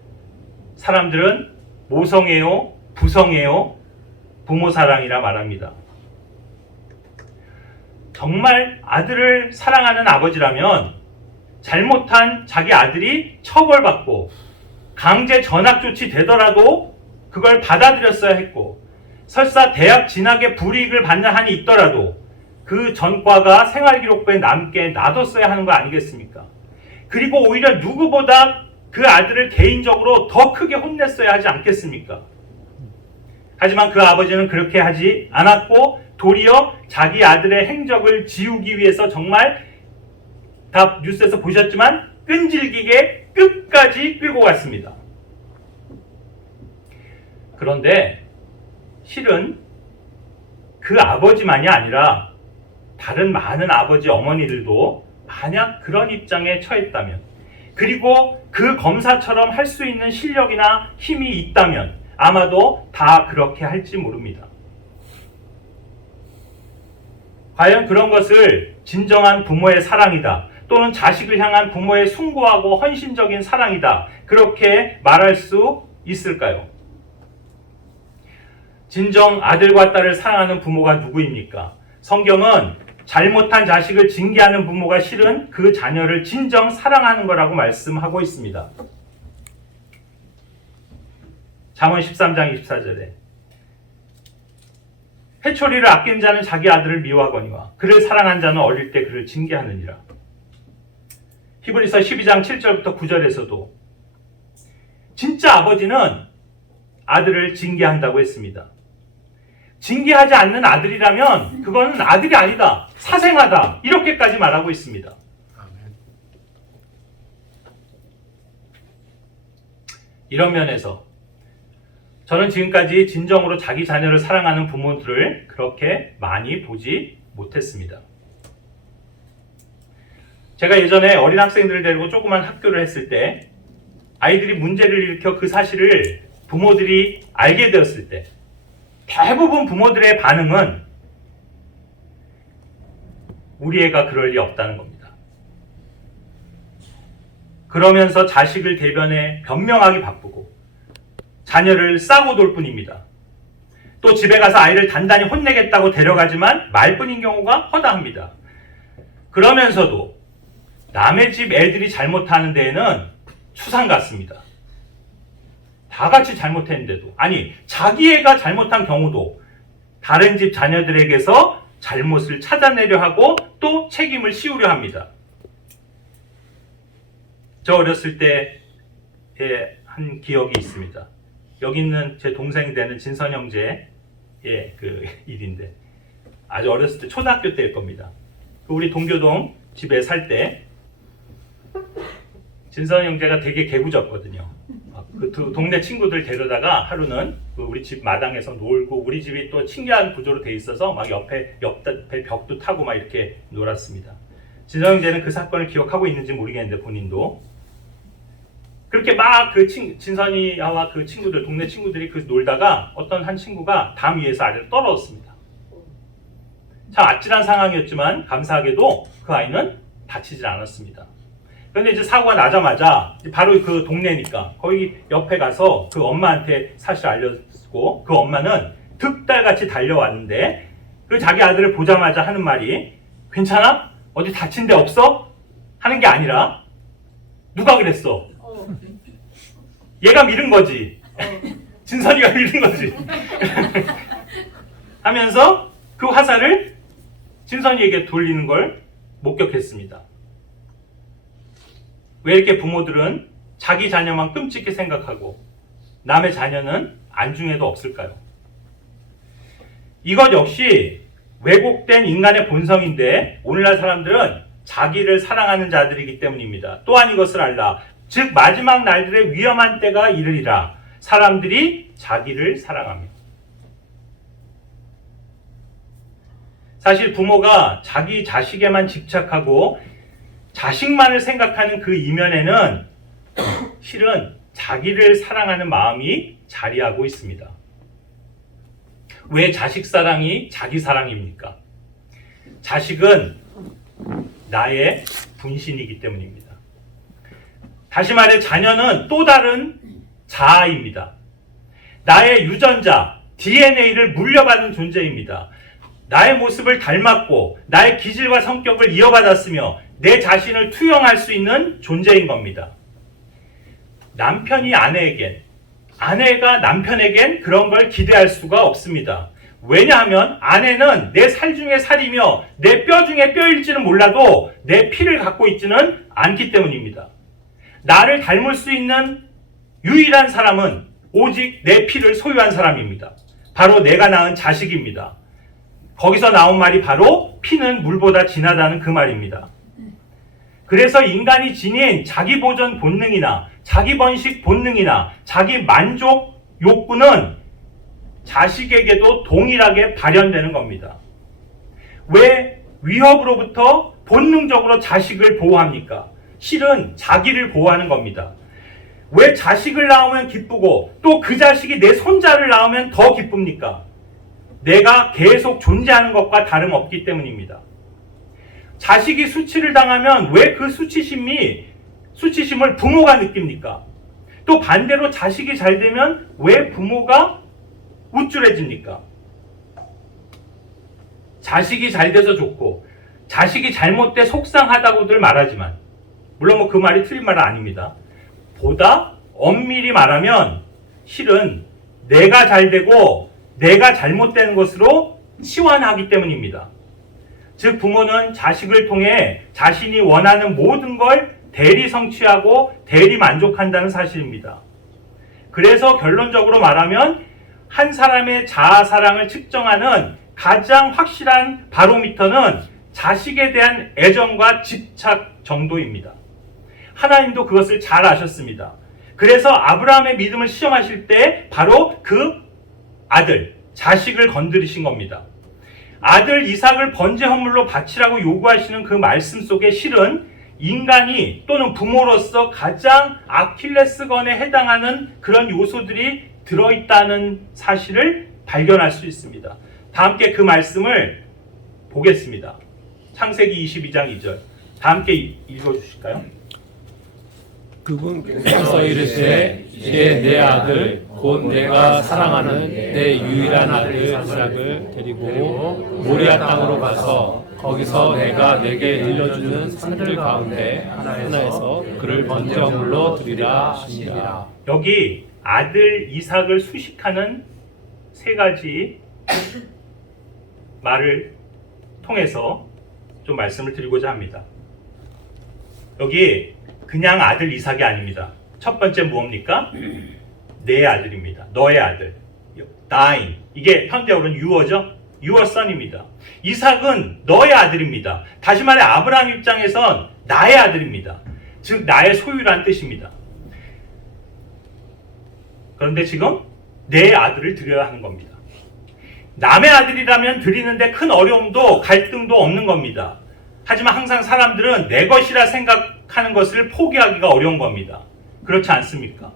사람들은 모성애요, 부성애요, 부모 사랑이라 말합니다. 정말 아들을 사랑하는 아버지라면 잘못한 자기 아들이 처벌받고 강제 전학 조치 되더라도 그걸 받아들였어야 했고, 설사 대학 진학에 불이익을 받는 한이 있더라도 그 전과가 생활기록부에 남게 놔뒀어야 하는 거 아니겠습니까? 그리고 오히려 누구보다 그 아들을 개인적으로 더 크게 혼냈어야 하지 않겠습니까? 하지만 그 아버지는 그렇게 하지 않았고 도리어 자기 아들의 행적을 지우기 위해서 정말 다 뉴스에서 보셨지만 끈질기게 끝까지 끌고 갔습니다. 그런데 실은 그 아버지만이 아니라 다른 많은 아버지, 어머니들도 만약 그런 입장에 처했다면, 그리고 그 검사처럼 할 수 있는 실력이나 힘이 있다면 아마도 다 그렇게 할지 모릅니다. 과연 그런 것을 진정한 부모의 사랑이다, 또는 자식을 향한 부모의 숭고하고 헌신적인 사랑이다, 그렇게 말할 수 있을까요? 진정 아들과 딸을 사랑하는 부모가 누구입니까? 성경은 잘못한 자식을 징계하는 부모가 실은 그 자녀를 진정 사랑하는 거라고 말씀하고 있습니다. 잠언 13장 24절에 회초리를 아낀 자는 자기 아들을 미워하거니와 그를 사랑한 자는 어릴 때 그를 징계하느니라. 히브리서 12장 7절부터 9절에서도 진짜 아버지는 아들을 징계한다고 했습니다. 징계하지 않는 아들이라면 그거는 아들이 아니다, 사생아다, 이렇게까지 말하고 있습니다. 이런 면에서 저는 지금까지 진정으로 자기 자녀를 사랑하는 부모들을 그렇게 많이 보지 못했습니다. 제가 예전에 어린 학생들을 데리고 조그만 학교를 했을 때 아이들이 문제를 일으켜 그 사실을 부모들이 알게 되었을 때 대부분 부모들의 반응은 우리 애가 그럴 리 없다는 겁니다. 그러면서 자식을 대변해 변명하기 바쁘고 자녀를 싸고 돌 뿐입니다. 또 집에 가서 아이를 단단히 혼내겠다고 데려가지만 말뿐인 경우가 허다합니다. 그러면서도 남의 집 애들이 잘못하는 데에는 추상 같습니다. 다 같이 잘못했는데도, 아니 자기 애가 잘못한 경우도 다른 집 자녀들에게서 잘못을 찾아내려 하고 또 책임을 씌우려 합니다. 저 어렸을 때의 한 기억이 있습니다. 여기 있는 제 동생이 되는 진선 형제의 그 일인데, 아주 어렸을 때 초등학교 때일 겁니다. 우리 동교동 집에 살 때 진선 형제가 되게 개구졌거든요. 그 동네 친구들 데려다가 하루는 우리 집 마당에서 놀고, 우리 집이 또 신기한 구조로 돼 있어서 막 옆에 벽도 타고 막 이렇게 놀았습니다. 진선 형제는 그 사건을 기억하고 있는지 모르겠는데 본인도 그렇게 막 그 진선이와 그 친구들, 동네 친구들이 그 놀다가 어떤 한 친구가 담 위에서 아래로 떨어졌습니다. 참 아찔한 상황이었지만 감사하게도 그 아이는 다치지 않았습니다. 그런데 이제 사고가 나자마자 바로 그 동네니까 거기 옆에 가서 그 엄마한테 사실 알려주고, 그 엄마는 득달같이 달려왔는데 그 자기 아들을 보자마자 하는 말이, 괜찮아? 어디 다친 데 없어? 하는 게 아니라, 누가 그랬어? 얘가 밀은 거지. 진선이가 밀은 거지. 하면서 그 화살을 진선이에게 돌리는 걸 목격했습니다. 왜 이렇게 부모들은 자기 자녀만 끔찍히 생각하고 남의 자녀는 안중에도 없을까요? 이것 역시 왜곡된 인간의 본성인데, 오늘날 사람들은 자기를 사랑하는 자들이기 때문입니다. 또한 이것을 알라. 즉 마지막 날들의 위험한 때가 이르리라. 사람들이 자기를 사랑합니다. 사실 부모가 자기 자식에만 집착하고 자식만을 생각하는 그 이면에는 실은 자기를 사랑하는 마음이 자리하고 있습니다. 왜 자식 사랑이 자기 사랑입니까? 자식은 나의 분신이기 때문입니다. 다시 말해 자녀는 또 다른 자아입니다. 나의 유전자, DNA를 물려받은 존재입니다. 나의 모습을 닮았고 나의 기질과 성격을 이어받았으며 내 자신을 투영할 수 있는 존재인 겁니다. 남편이 아내에겐, 아내가 남편에겐 그런 걸 기대할 수가 없습니다. 왜냐하면 아내는 내 살 중에 살이며 내 뼈 중에 뼈일지는 몰라도 내 피를 갖고 있지는 않기 때문입니다. 나를 닮을 수 있는 유일한 사람은 오직 내 피를 소유한 사람입니다. 바로 내가 낳은 자식입니다. 거기서 나온 말이 바로 피는 물보다 진하다는 그 말입니다. 그래서 인간이 지닌 자기 보존 본능이나 자기 번식 본능이나 자기 만족 욕구는 자식에게도 동일하게 발현되는 겁니다. 왜 위협으로부터 본능적으로 자식을 보호합니까? 실은 자기를 보호하는 겁니다. 왜 자식을 낳으면 기쁘고 또 그 자식이 내 손자를 낳으면 더 기쁩니까? 내가 계속 존재하는 것과 다름없기 때문입니다. 자식이 수치를 당하면 왜 그 수치심을 부모가 느낍니까? 또 반대로 자식이 잘 되면 왜 부모가 우쭐해집니까? 자식이 잘 돼서 좋고 자식이 잘못돼 속상하다고들 말하지만, 물론 그 말이 틀린 말은 아닙니다. 보다 엄밀히 말하면 실은 내가 잘 되고 내가 잘못되는 것으로 치환하기 때문입니다. 즉 부모는 자식을 통해 자신이 원하는 모든 걸 대리 성취하고 대리 만족한다는 사실입니다. 그래서 결론적으로 말하면 한 사람의 자아 사랑을 측정하는 가장 확실한 바로미터는 자식에 대한 애정과 집착 정도입니다. 하나님도 그것을 잘 아셨습니다. 그래서 아브라함의 믿음을 시험하실 때 바로 그 아들, 자식을 건드리신 겁니다. 아들 이삭을 번제 헌물로 바치라고 요구하시는 그 말씀 속에 실은 인간이 또는 부모로서 가장 아킬레스건에 해당하는 그런 요소들이 들어있다는 사실을 발견할 수 있습니다. 다 함께 그 말씀을 보겠습니다. 창세기 22장 2절. 다 함께 읽어주실까요? 그분께서 이르시되 이제 내 아들 곧 내가 사랑하는 내 유일한 아들 이삭을 데리고 모리아 땅으로 가서 거기서 내가 내게 일러주는 산들 가운데 하나에서 그를 번제물로 드리라 하시니라. 여기 아들 이삭을 수식하는 세 가지 말을 통해서 좀 말씀을 드리고자 합니다. 여기 그냥 아들 이삭이 아닙니다. 첫 번째 무엇입니까? 내 아들입니다. 너의 아들. thine. 이게 현대어로는 yuor죠? your son입니다. 이삭은 너의 아들입니다. 다시 말해 아브라함 입장에선 나의 아들입니다. 즉 나의 소유란 뜻입니다. 그런데 지금 내 아들을 드려야 하는 겁니다. 남의 아들이라면 드리는데 큰 어려움도 갈등도 없는 겁니다. 하지만 항상 사람들은 내 것이라 생각하는 것을 포기하기가 어려운 겁니다. 그렇지 않습니까?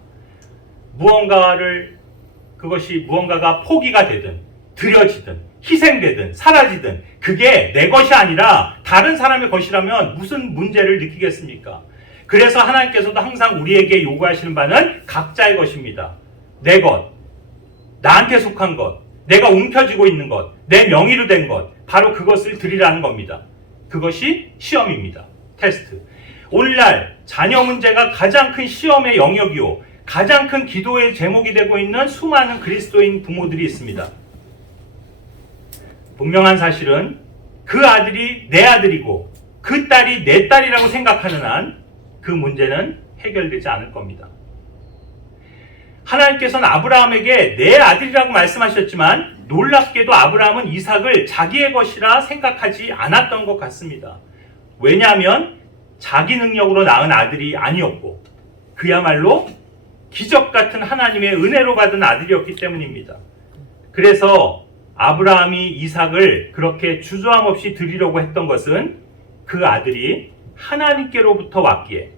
그것이 무언가가 포기가 되든 드려지든 희생되든 사라지든 그게 내 것이 아니라 다른 사람의 것이라면 무슨 문제를 느끼겠습니까? 그래서 하나님께서도 항상 우리에게 요구하시는 바는 각자의 것입니다. 내 것, 나한테 속한 것, 내가 움켜쥐고 있는 것, 내 명의로 된 것, 바로 그것을 드리라는 겁니다. 그것이 시험입니다. 테스트. 오늘날 자녀 문제가 가장 큰 시험의 영역이요, 가장 큰 기도의 제목이 되고 있는 수많은 그리스도인 부모들이 있습니다. 분명한 사실은 그 아들이 내 아들이고 그 딸이 내 딸이라고 생각하는 한 그 문제는 해결되지 않을 겁니다. 하나님께서는 아브라함에게 내 아들이라고 말씀하셨지만 놀랍게도 아브라함은 이삭을 자기의 것이라 생각하지 않았던 것 같습니다. 왜냐하면 자기 능력으로 낳은 아들이 아니었고 그야말로 기적 같은 하나님의 은혜로 받은 아들이었기 때문입니다. 그래서 아브라함이 이삭을 그렇게 주저함 없이 드리려고 했던 것은 그 아들이 하나님께로부터 왔기에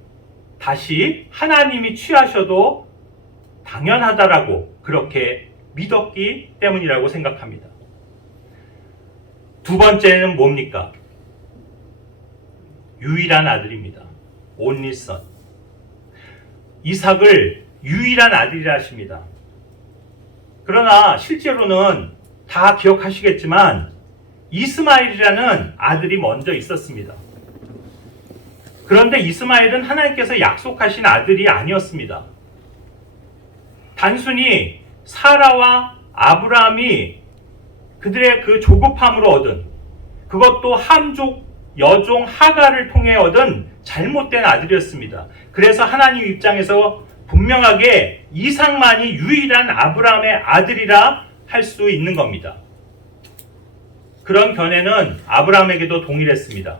다시 하나님이 취하셔도 당연하다라고 그렇게 믿었기 때문이라고 생각합니다. 두 번째는 뭡니까? 유일한 아들입니다. only son. 이삭을 유일한 아들이라 하십니다. 그러나 실제로는 다 기억하시겠지만 이스마엘이라는 아들이 먼저 있었습니다. 그런데 이스마엘은 하나님께서 약속하신 아들이 아니었습니다. 단순히 사라와 아브라함이 그들의 그 조급함으로 얻은, 그것도 함족 여종 하가를 통해 얻은 잘못된 아들이었습니다. 그래서 하나님 입장에서 분명하게 이삭만이 유일한 아브라함의 아들이라 할 수 있는 겁니다. 그런 견해는 아브라함에게도 동일했습니다.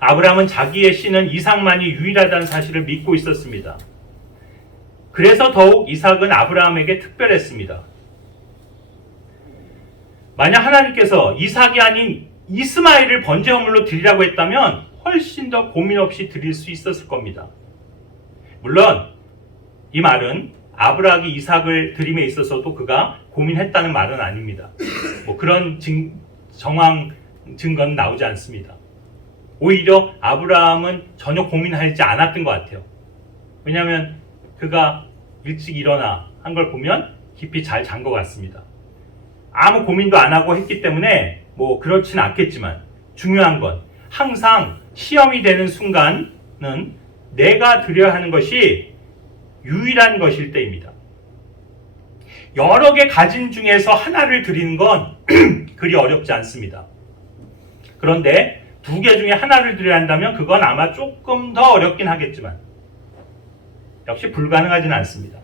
아브라함은 자기의 씨는 이삭만이 유일하다는 사실을 믿고 있었습니다. 그래서 더욱 이삭은 아브라함에게 특별했습니다. 만약 하나님께서 이삭이 아닌 이스마엘을 번제헌물로 드리라고 했다면 훨씬 더 고민 없이 드릴 수 있었을 겁니다. 물론 이 말은 아브라함이 이삭을 드림에 있어서도 그가 고민했다는 말은 아닙니다. 그런 정황 증거는 나오지 않습니다. 오히려 아브라함은 전혀 고민하지 않았던 것 같아요. 왜냐하면 그가 일찍 일어나 한 걸 보면 깊이 잘 잔 것 같습니다. 아무 고민도 안 하고 했기 때문에 그렇진 않겠지만 중요한 건 항상 시험이 되는 순간은 내가 드려야 하는 것이 유일한 것일 때입니다. 여러 개 가진 중에서 하나를 드리는 건 그리 어렵지 않습니다. 그런데 2개 중에 하나를 드려야 한다면 그건 아마 조금 더 어렵긴 하겠지만 역시 불가능하진 않습니다.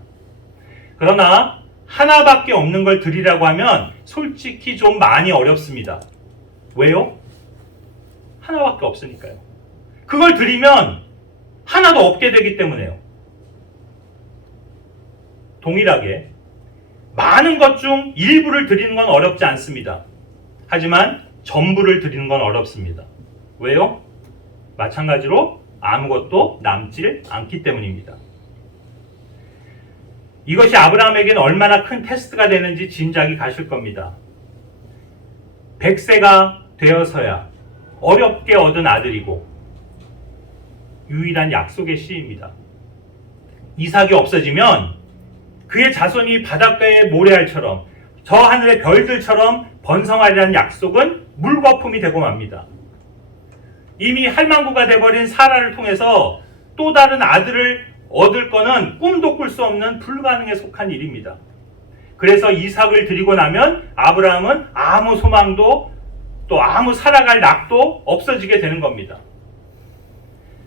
그러나 하나밖에 없는 걸 드리라고 하면 솔직히 좀 많이 어렵습니다. 왜요? 하나밖에 없으니까요. 그걸 드리면 하나도 없게 되기 때문에요. 동일하게 많은 것 중 일부를 드리는 건 어렵지 않습니다. 하지만 전부를 드리는 건 어렵습니다. 왜요? 마찬가지로 아무것도 남지 않기 때문입니다. 이것이 아브라함에게는 얼마나 큰 테스트가 되는지 짐작이 가실 겁니다. 100세가 되어서야 어렵게 얻은 아들이고 유일한 약속의 씨입니다. 이삭이 없어지면 그의 자손이 바닷가의 모래알처럼 저 하늘의 별들처럼 번성하리라는 약속은 물거품이 되고 맙니다. 이미 할망구가 돼버린 사라를 통해서 또 다른 아들을 얻을 거는 꿈도 꿀 수 없는 불가능에 속한 일입니다. 그래서 이삭을 드리고 나면 아브라함은 아무 소망도 또 아무 살아갈 낙도 없어지게 되는 겁니다.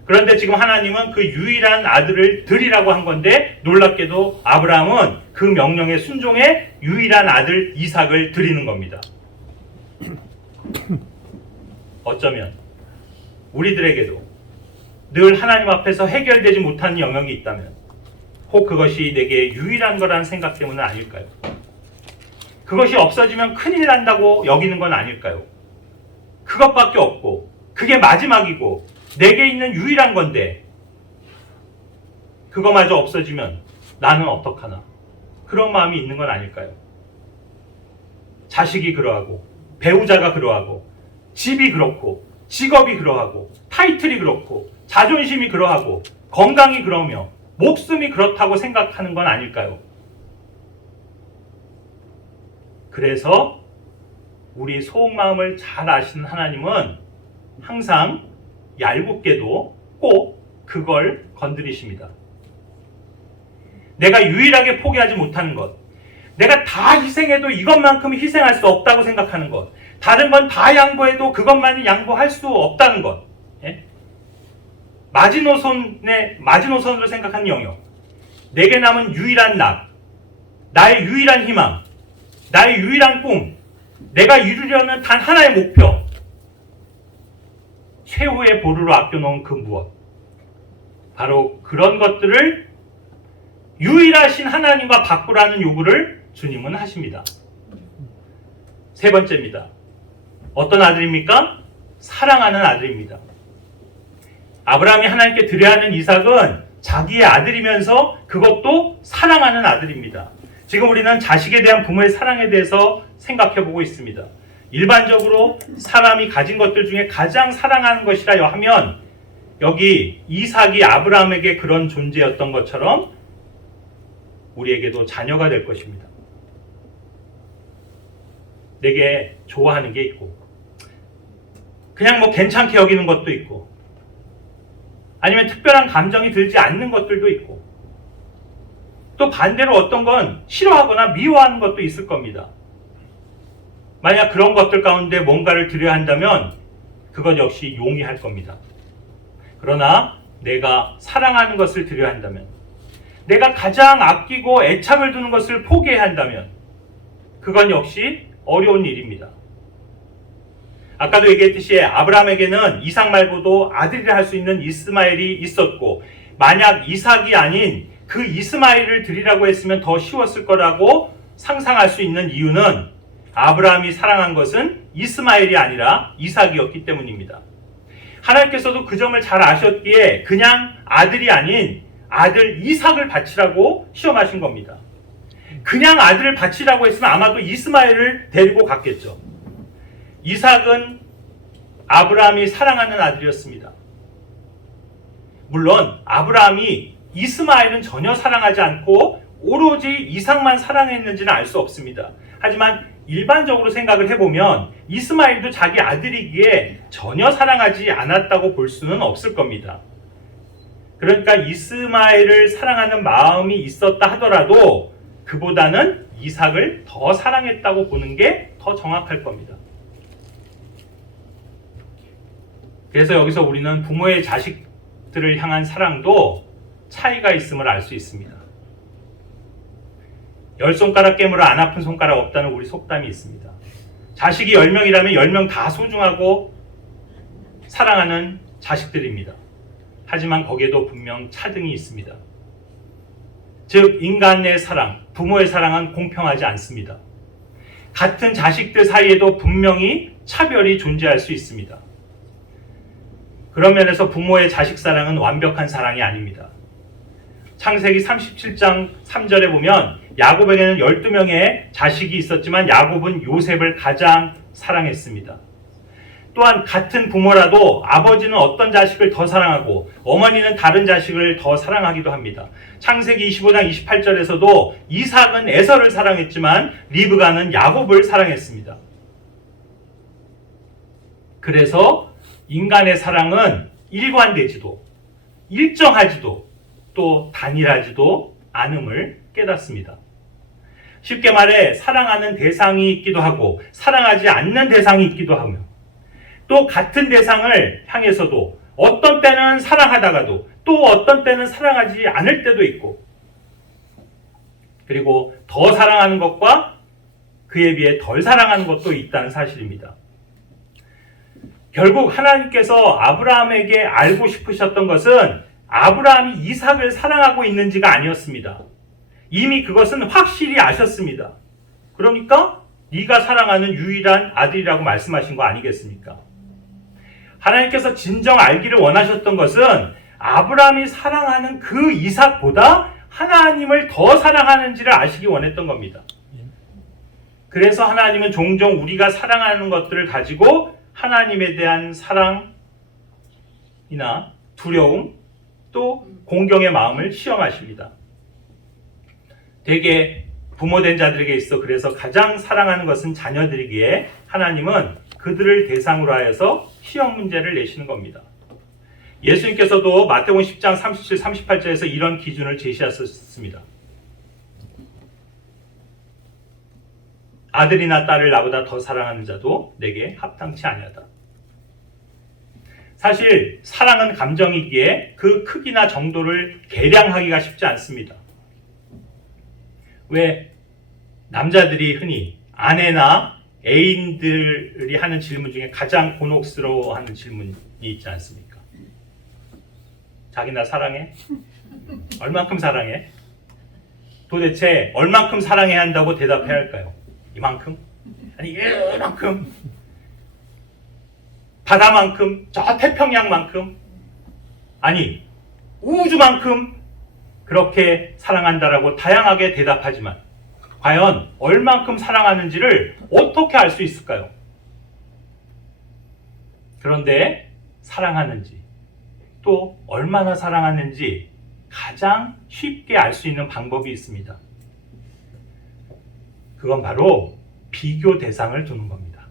그런데 지금 하나님은 그 유일한 아들을 드리라고 한 건데 놀랍게도 아브라함은 그 명령에 순종해 유일한 아들 이삭을 드리는 겁니다. 어쩌면 우리들에게도 늘 하나님 앞에서 해결되지 못하는 영역이 있다면 혹 그것이 내게 유일한 거라는 생각 때문은 아닐까요? 그것이 없어지면 큰일 난다고 여기는 건 아닐까요? 그것밖에 없고 그게 마지막이고 내게 있는 유일한 건데 그거마저 없어지면 나는 어떡하나 그런 마음이 있는 건 아닐까요? 자식이 그러하고 배우자가 그러하고 집이 그렇고 직업이 그러하고 타이틀이 그렇고 자존심이 그러하고 건강이 그러며 목숨이 그렇다고 생각하는 건 아닐까요? 그래서 우리 속마음을 잘 아시는 하나님은 항상 얄궂게도 꼭 그걸 건드리십니다. 내가 유일하게 포기하지 못하는 것, 내가 다 희생해도 이것만큼 희생할 수 없다고 생각하는 것, 다른 건 다 양보해도 그것만이 양보할 수 없다는 것, 예? 마지노선으로 생각하는 영역, 내게 남은 유일한 낙, 나의 유일한 희망, 나의 유일한 꿈, 내가 이루려는 단 하나의 목표, 최후의 보루로 아껴놓은 그 무엇, 바로 그런 것들을 유일하신 하나님과 바꾸라는 요구를 주님은 하십니다. 세 번째입니다. 어떤 아들입니까? 사랑하는 아들입니다. 아브라함이 하나님께 드려야 하는 이삭은 자기의 아들이면서 그것도 사랑하는 아들입니다. 지금 우리는 자식에 대한 부모의 사랑에 대해서 생각해 보고 있습니다. 일반적으로 사람이 가진 것들 중에 가장 사랑하는 것이라 하면 여기 이삭이 아브라함에게 그런 존재였던 것처럼 우리에게도 자녀가 될 것입니다. 내게 좋아하는 게 있고 그냥 뭐 괜찮게 여기는 것도 있고 아니면 특별한 감정이 들지 않는 것들도 있고 또 반대로 어떤 건 싫어하거나 미워하는 것도 있을 겁니다. 만약 그런 것들 가운데 뭔가를 드려야 한다면 그것 역시 용이할 겁니다. 그러나 내가 사랑하는 것을 드려야 한다면 내가 가장 아끼고 애착을 두는 것을 포기해야 한다면 그건 역시 어려운 일입니다. 아까도 얘기했듯이 아브라함에게는 이삭 말고도 아들이라 할 수 있는 이스마엘이 있었고 만약 이삭이 아닌 그 이스마엘을 드리라고 했으면 더 쉬웠을 거라고 상상할 수 있는 이유는 아브라함이 사랑한 것은 이스마엘이 아니라 이삭이었기 때문입니다. 하나님께서도 그 점을 잘 아셨기에 그냥 아들이 아닌 아들 이삭을 바치라고 시험하신 겁니다. 그냥 아들을 바치라고 했으면 아마도 이스마엘을 데리고 갔겠죠. 이삭은 아브라함이 사랑하는 아들이었습니다. 물론 아브라함이 이스마엘은 전혀 사랑하지 않고 오로지 이삭만 사랑했는지는 알 수 없습니다. 하지만 일반적으로 생각을 해보면 이스마엘도 자기 아들이기에 전혀 사랑하지 않았다고 볼 수는 없을 겁니다. 그러니까 이스마엘을 사랑하는 마음이 있었다 하더라도 그보다는 이삭을 더 사랑했다고 보는 게 더 정확할 겁니다. 그래서 여기서 우리는 부모의 자식들을 향한 사랑도 차이가 있음을 알 수 있습니다. 10손가락 깨물어 안 아픈 손가락 없다는 우리 속담이 있습니다. 자식이 10명이라면 10명 다 소중하고 사랑하는 자식들입니다. 하지만 거기에도 분명 차등이 있습니다. 즉 인간의 사랑, 부모의 사랑은 공평하지 않습니다. 같은 자식들 사이에도 분명히 차별이 존재할 수 있습니다. 그런 면에서 부모의 자식 사랑은 완벽한 사랑이 아닙니다. 창세기 37장 3절에 보면 야곱에게는 12명의 자식이 있었지만 야곱은 요셉을 가장 사랑했습니다. 또한 같은 부모라도 아버지는 어떤 자식을 더 사랑하고 어머니는 다른 자식을 더 사랑하기도 합니다. 창세기 25장 28절에서도 이삭은 에서를 사랑했지만 리브가는 야곱을 사랑했습니다. 그래서 인간의 사랑은 일관되지도 일정하지도 또 단일하지도 않음을 깨닫습니다. 쉽게 말해 사랑하는 대상이 있기도 하고 사랑하지 않는 대상이 있기도 하며 또 같은 대상을 향해서도 어떤 때는 사랑하다가도 또 어떤 때는 사랑하지 않을 때도 있고 그리고 더 사랑하는 것과 그에 비해 덜 사랑하는 것도 있다는 사실입니다. 결국 하나님께서 아브라함에게 알고 싶으셨던 것은 아브라함이 이삭을 사랑하고 있는지가 아니었습니다. 이미 그것은 확실히 아셨습니다. 그러니까 네가 사랑하는 유일한 아들이라고 말씀하신 거 아니겠습니까? 하나님께서 진정 알기를 원하셨던 것은 아브라함이 사랑하는 그 이삭보다 하나님을 더 사랑하는지를 아시기 원했던 겁니다. 그래서 하나님은 종종 우리가 사랑하는 것들을 가지고 하나님에 대한 사랑이나 두려움 또 공경의 마음을 시험하십니다. 대개 부모된 자들에게 있어 그래서 가장 사랑하는 것은 자녀들이기에 하나님은 그들을 대상으로 하여서 시험 문제를 내시는 겁니다. 예수님께서도 마태복음 10장 37, 38절에서 이런 기준을 제시하셨습니다. 아들이나 딸을 나보다 더 사랑하는 자도 내게 합당치 아니하다. 사실 사랑은 감정이기에 그 크기나 정도를 계량하기가 쉽지 않습니다. 왜 남자들이 흔히 아내나 애인들이 하는 질문 중에 가장 곤혹스러워하는 질문이 있지 않습니까? 자기 나 사랑해? 얼만큼 사랑해? 도대체 얼만큼 사랑해야 한다고 대답해야 할까요? 이만큼? 아니 이만큼? 바다만큼? 저 태평양만큼? 아니 우주만큼? 그렇게 사랑한다라고 다양하게 대답하지만 과연 얼만큼 사랑하는지를 어떻게 알 수 있을까요? 그런데 사랑하는지 또 얼마나 사랑하는지 가장 쉽게 알 수 있는 방법이 있습니다. 그건 바로 비교 대상을 두는 겁니다.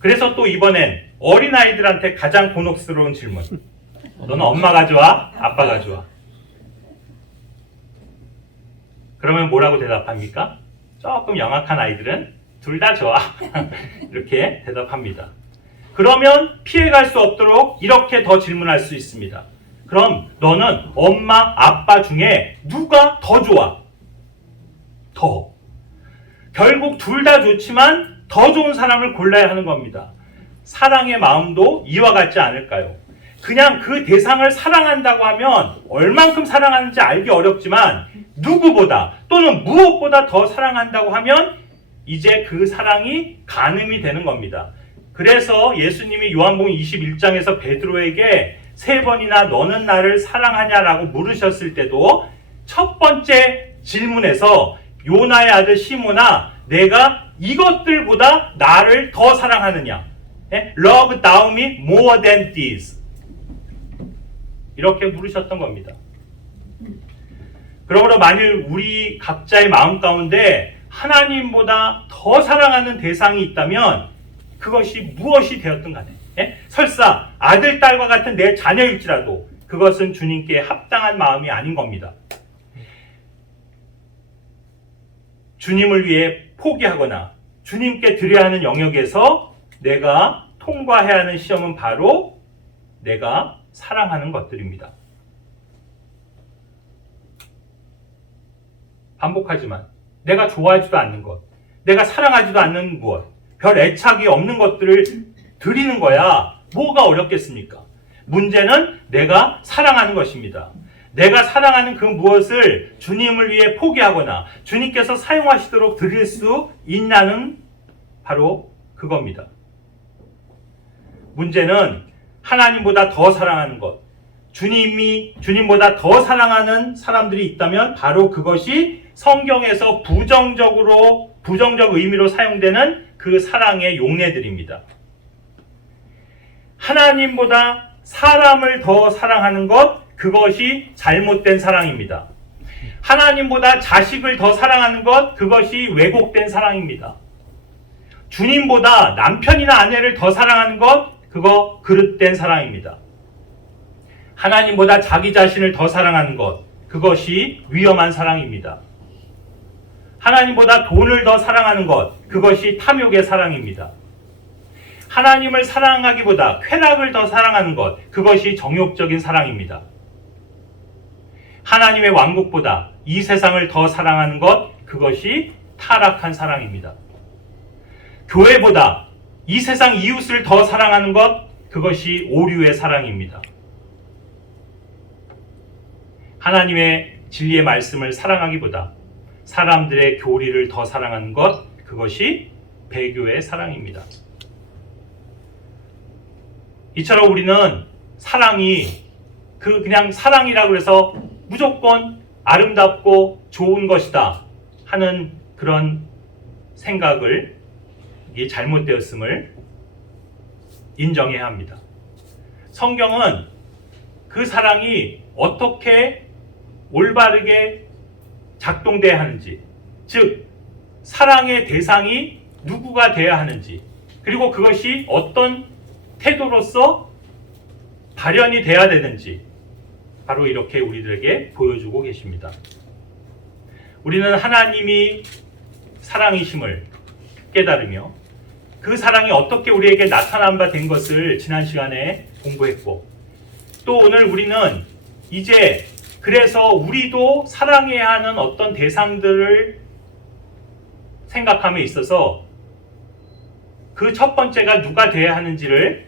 그래서 또 이번엔 어린아이들한테 가장 곤혹스러운 질문. 너는 엄마가 좋아? 아빠가 좋아? 그러면 뭐라고 대답합니까? 조금 영악한 아이들은 둘 다 좋아. 이렇게 대답합니다. 그러면 피해갈 수 없도록 이렇게 더 질문할 수 있습니다. 그럼 너는 엄마, 아빠 중에 누가 더 좋아? 더. 결국 둘 다 좋지만 더 좋은 사람을 골라야 하는 겁니다. 사랑의 마음도 이와 같지 않을까요? 그냥 그 대상을 사랑한다고 하면 얼만큼 사랑하는지 알기 어렵지만 누구보다 또는 무엇보다 더 사랑한다고 하면 이제 그 사랑이 가늠이 되는 겁니다. 그래서 예수님이 요한복음 21장에서 베드로에게 3번이나 너는 나를 사랑하냐라고 물으셨을 때도 첫 번째 질문에서 요나의 아들 시몬아 내가 이것들보다 나를 더 사랑하느냐? Love thou me more than this. 이렇게 물으셨던 겁니다. 그러므로 만일 우리 각자의 마음 가운데 하나님보다 더 사랑하는 대상이 있다면 그것이 무엇이 되었든 간에 설사 아들, 딸과 같은 내 자녀일지라도 그것은 주님께 합당한 마음이 아닌 겁니다. 주님을 위해 포기하거나 주님께 드려야 하는 영역에서 내가 통과해야 하는 시험은 바로 내가 사랑하는 것들입니다. 반복하지만 내가 좋아하지도 않는 것, 내가 사랑하지도 않는 무엇, 별 애착이 없는 것들을 드리는 거야 뭐가 어렵겠습니까? 문제는 내가 사랑하는 것입니다. 내가 사랑하는 그 무엇을 주님을 위해 포기하거나 주님께서 사용하시도록 드릴 수 있냐는 바로 그겁니다. 문제는 하나님보다 더 사랑하는 것, 주님보다 더 사랑하는 사람들이 있다면 바로 그것이 성경에서 부정적 의미로 사용되는 그 사랑의 용례들입니다. 하나님보다 사람을 더 사랑하는 것, 그것이 잘못된 사랑입니다. 하나님보다 자식을 더 사랑하는 것, 그것이 왜곡된 사랑입니다. 주님보다 남편이나 아내를 더 사랑하는 것, 그거 그릇된 사랑입니다. 하나님보다 자기 자신을 더 사랑하는 것, 그것이 위험한 사랑입니다. 하나님보다 돈을 더 사랑하는 것, 그것이 탐욕의 사랑입니다. 하나님을 사랑하기보다 쾌락을 더 사랑하는 것, 그것이 정욕적인 사랑입니다. 하나님의 왕국보다 이 세상을 더 사랑하는 것, 그것이 타락한 사랑입니다. 교회보다 이 세상 이웃을 더 사랑하는 것, 그것이 오류의 사랑입니다. 하나님의 진리의 말씀을 사랑하기보다 사람들의 교리를 더 사랑하는 것, 그것이 배교의 사랑입니다. 이처럼 우리는 사랑이 그냥 사랑이라고 해서 무조건 아름답고 좋은 것이다 하는 그런 생각을, 이게 잘못되었음을 인정해야 합니다. 성경은 그 사랑이 어떻게 올바르게 작동돼야 하는지, 즉 사랑의 대상이 누구가 돼야 하는지, 그리고 그것이 어떤 태도로서 발현이 돼야 되는지 바로 이렇게 우리들에게 보여주고 계십니다. 우리는 하나님이 사랑이심을 깨달으며 그 사랑이 어떻게 우리에게 나타난 바 된 것을 지난 시간에 공부했고, 또 오늘 우리는 이제 그래서 우리도 사랑해야 하는 어떤 대상들을 생각함에 있어서 그 첫 번째가 누가 돼야 하는지를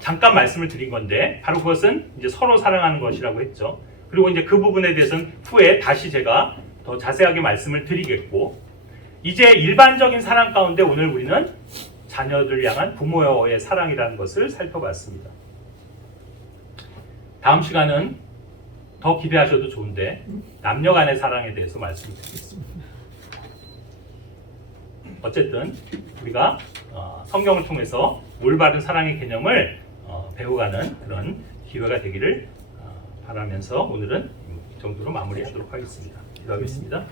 잠깐 말씀을 드린 건데, 바로 그것은 이제 서로 사랑하는 것이라고 했죠. 그리고 이제 그 부분에 대해서는 후에 다시 제가 더 자세하게 말씀을 드리겠고, 이제 일반적인 사랑 가운데 오늘 우리는 자녀들 향한 부모의 사랑이라는 것을 살펴봤습니다. 다음 시간은 더 기대하셔도 좋은데 남녀 간의 사랑에 대해서 말씀드리겠습니다. 어쨌든 우리가 성경을 통해서 올바른 사랑의 개념을 배워가는 그런 기회가 되기를 바라면서 오늘은 이 정도로 마무리하도록 하겠습니다. 기도하겠습니다.